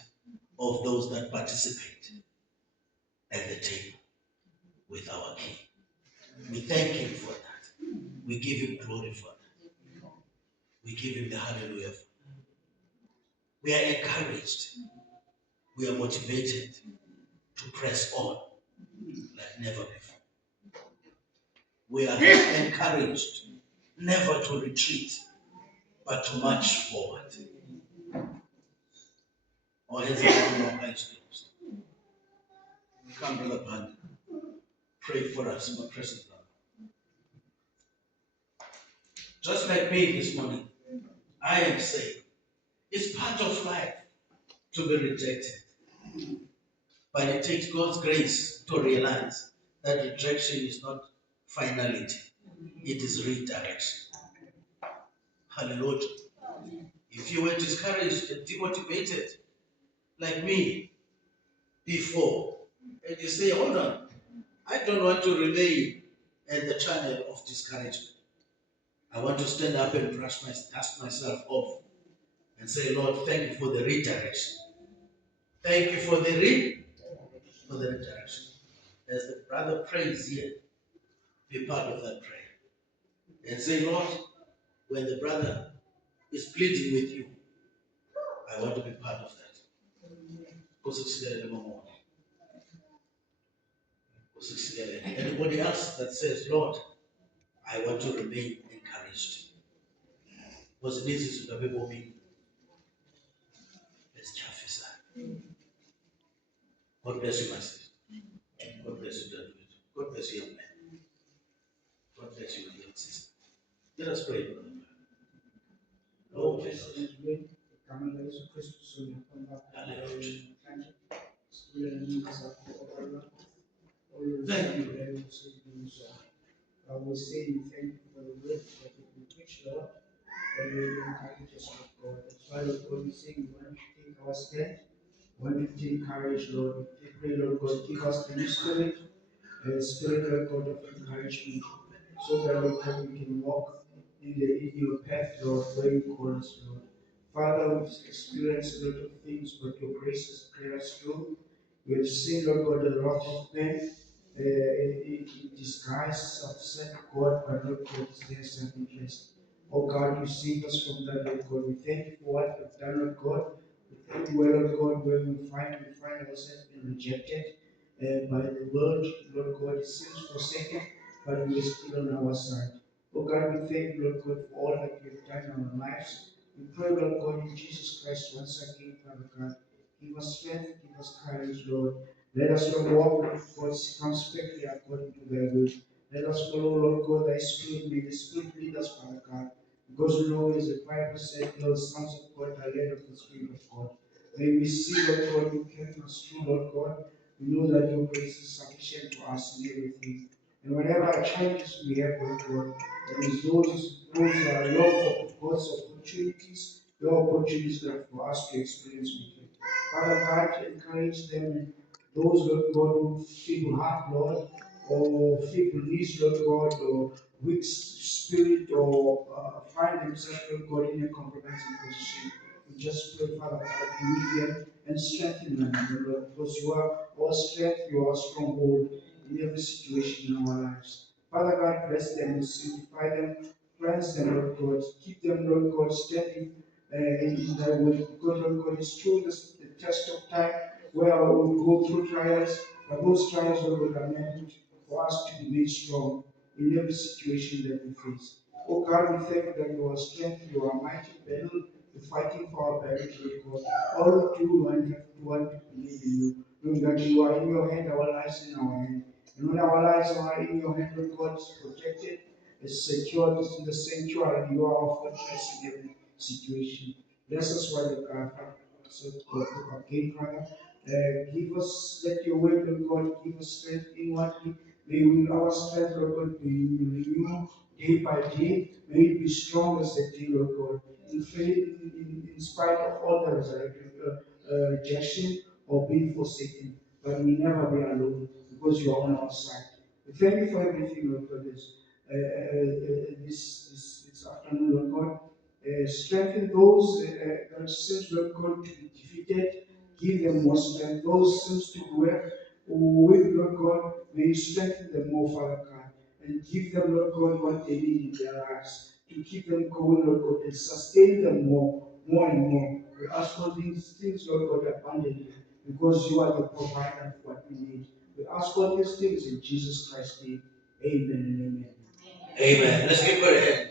of those that participate at the table with our King. We thank him for that. We give him glory for that. We give him the hallelujah for that. We are encouraged. We are motivated to press on like never before. We are encouraged never to retreat, but to march forward. Our heads are down, our eyes closed. Come, Brother Panda. Pray for us, my precious brother. Just like me this morning, I am saying it's part of life to be rejected. But it takes God's grace to realize that rejection is not finality, it is redirection. Hallelujah. If you were discouraged and demotivated, like me before, and you say, hold on, I don't want to remain in the channel of discouragement. I want to stand up and dust myself off and say, Lord, thank you for the redirection. Thank you for the redirection. As the brother prays here, be part of that prayer. And say, Lord, when the brother is pleading with you, I want to be part of that. Anybody else that says, Lord, I want to remain encouraged. Was it easy to be moving? Let's chaff. God bless you, my sister. God bless you, David. God bless you, young man. God bless you, young sister. Let us pray, brother. Oh, Jesus. Thank you. I will say thank you for the word that you preach, Lord, and you encourage us, God. That's why, Lord God, we say we want to take our stand, we want to take courage, Lord. We pray, Lord God, give us the new spirit, and the spirit, Lord God, of encouragement, so that, Lord God, we can walk in your path, Lord, where you call us, Lord. Father, we've experienced a lot of things, but your grace has carried us through. We have seen, Lord God, the wrath of men in disguise of self God, but Lord God is their self-interest. Oh God, you save us from that, Lord God. We thank you for what you've done, Lord God. We thank you, Lord God, where we find ourselves being rejected by the world. Lord God, it seems forsaken, but you are still on our side. Oh God, we thank you, Lord God, for all that you've done in our lives. We pray, Lord God, in Jesus Christ once again, Father God. Give us strength, give us courage, Lord. Let us not walk with God circumspectly according to thy will. Let us follow, Lord God, thy spirit. May the spirit lead us, Father God. Because we know, as the Bible said, the sons of God are led of the Spirit of God. May we see, Lord God, you carry us through, Lord God. We know that your grace is sufficient for us in everything. And whatever challenges we have, Lord God, there is those are your God's opportunities, your opportunities that for us to experience with you. Father God, encourage them, those, Lord God, who feel hard, Lord, or feel released, Lord God, or weak spirit, or find themselves, Lord God, in a compromising position. We just pray, Father God, be with them and strengthen them, Lord, because you are our strength, you are our stronghold in every situation in our lives. Father God, bless them and sanctify them, cleanse them, Lord God, keep them, Lord God, steady in thy way, because, Lord God, is true the test of time where we go through trials, but those trials, Lord God, are meant for us to be made strong in every situation that we face. Oh God, we thank you that you are strength, you are mighty battle, you're fighting for our battles, Lord God. All we do and have to want to believe in you, knowing that you are in your hand, our lives in our hand. And when our lives are in your hand, Lord God, is protected, is secured, is in the sanctuary, you are our fortress in every situation. Bless us while you God, so again, Father. Give us, let your word, Lord God, give us strength inwardly. May we, our strength, Lord God, be renewed day by day. May it be strong as the day, Lord God. In faith, in spite of all the rejection or being forsaken. But we never be alone because you are on our side. We thank you for everything, Lord God, this afternoon, Lord God. Strengthen those that seems, Lord God, to be defeated. Give them more strength. Those seems to be weak, Lord God, may you strengthen them more, Father God, and give them, Lord God, what they need in their lives to keep them going, Lord God, and sustain them more and more. We ask for these things, Lord God, abundantly, because you are the provider of what we need. We ask for these things in Jesus Christ's name. Amen and amen. Amen. Let's give God a hand.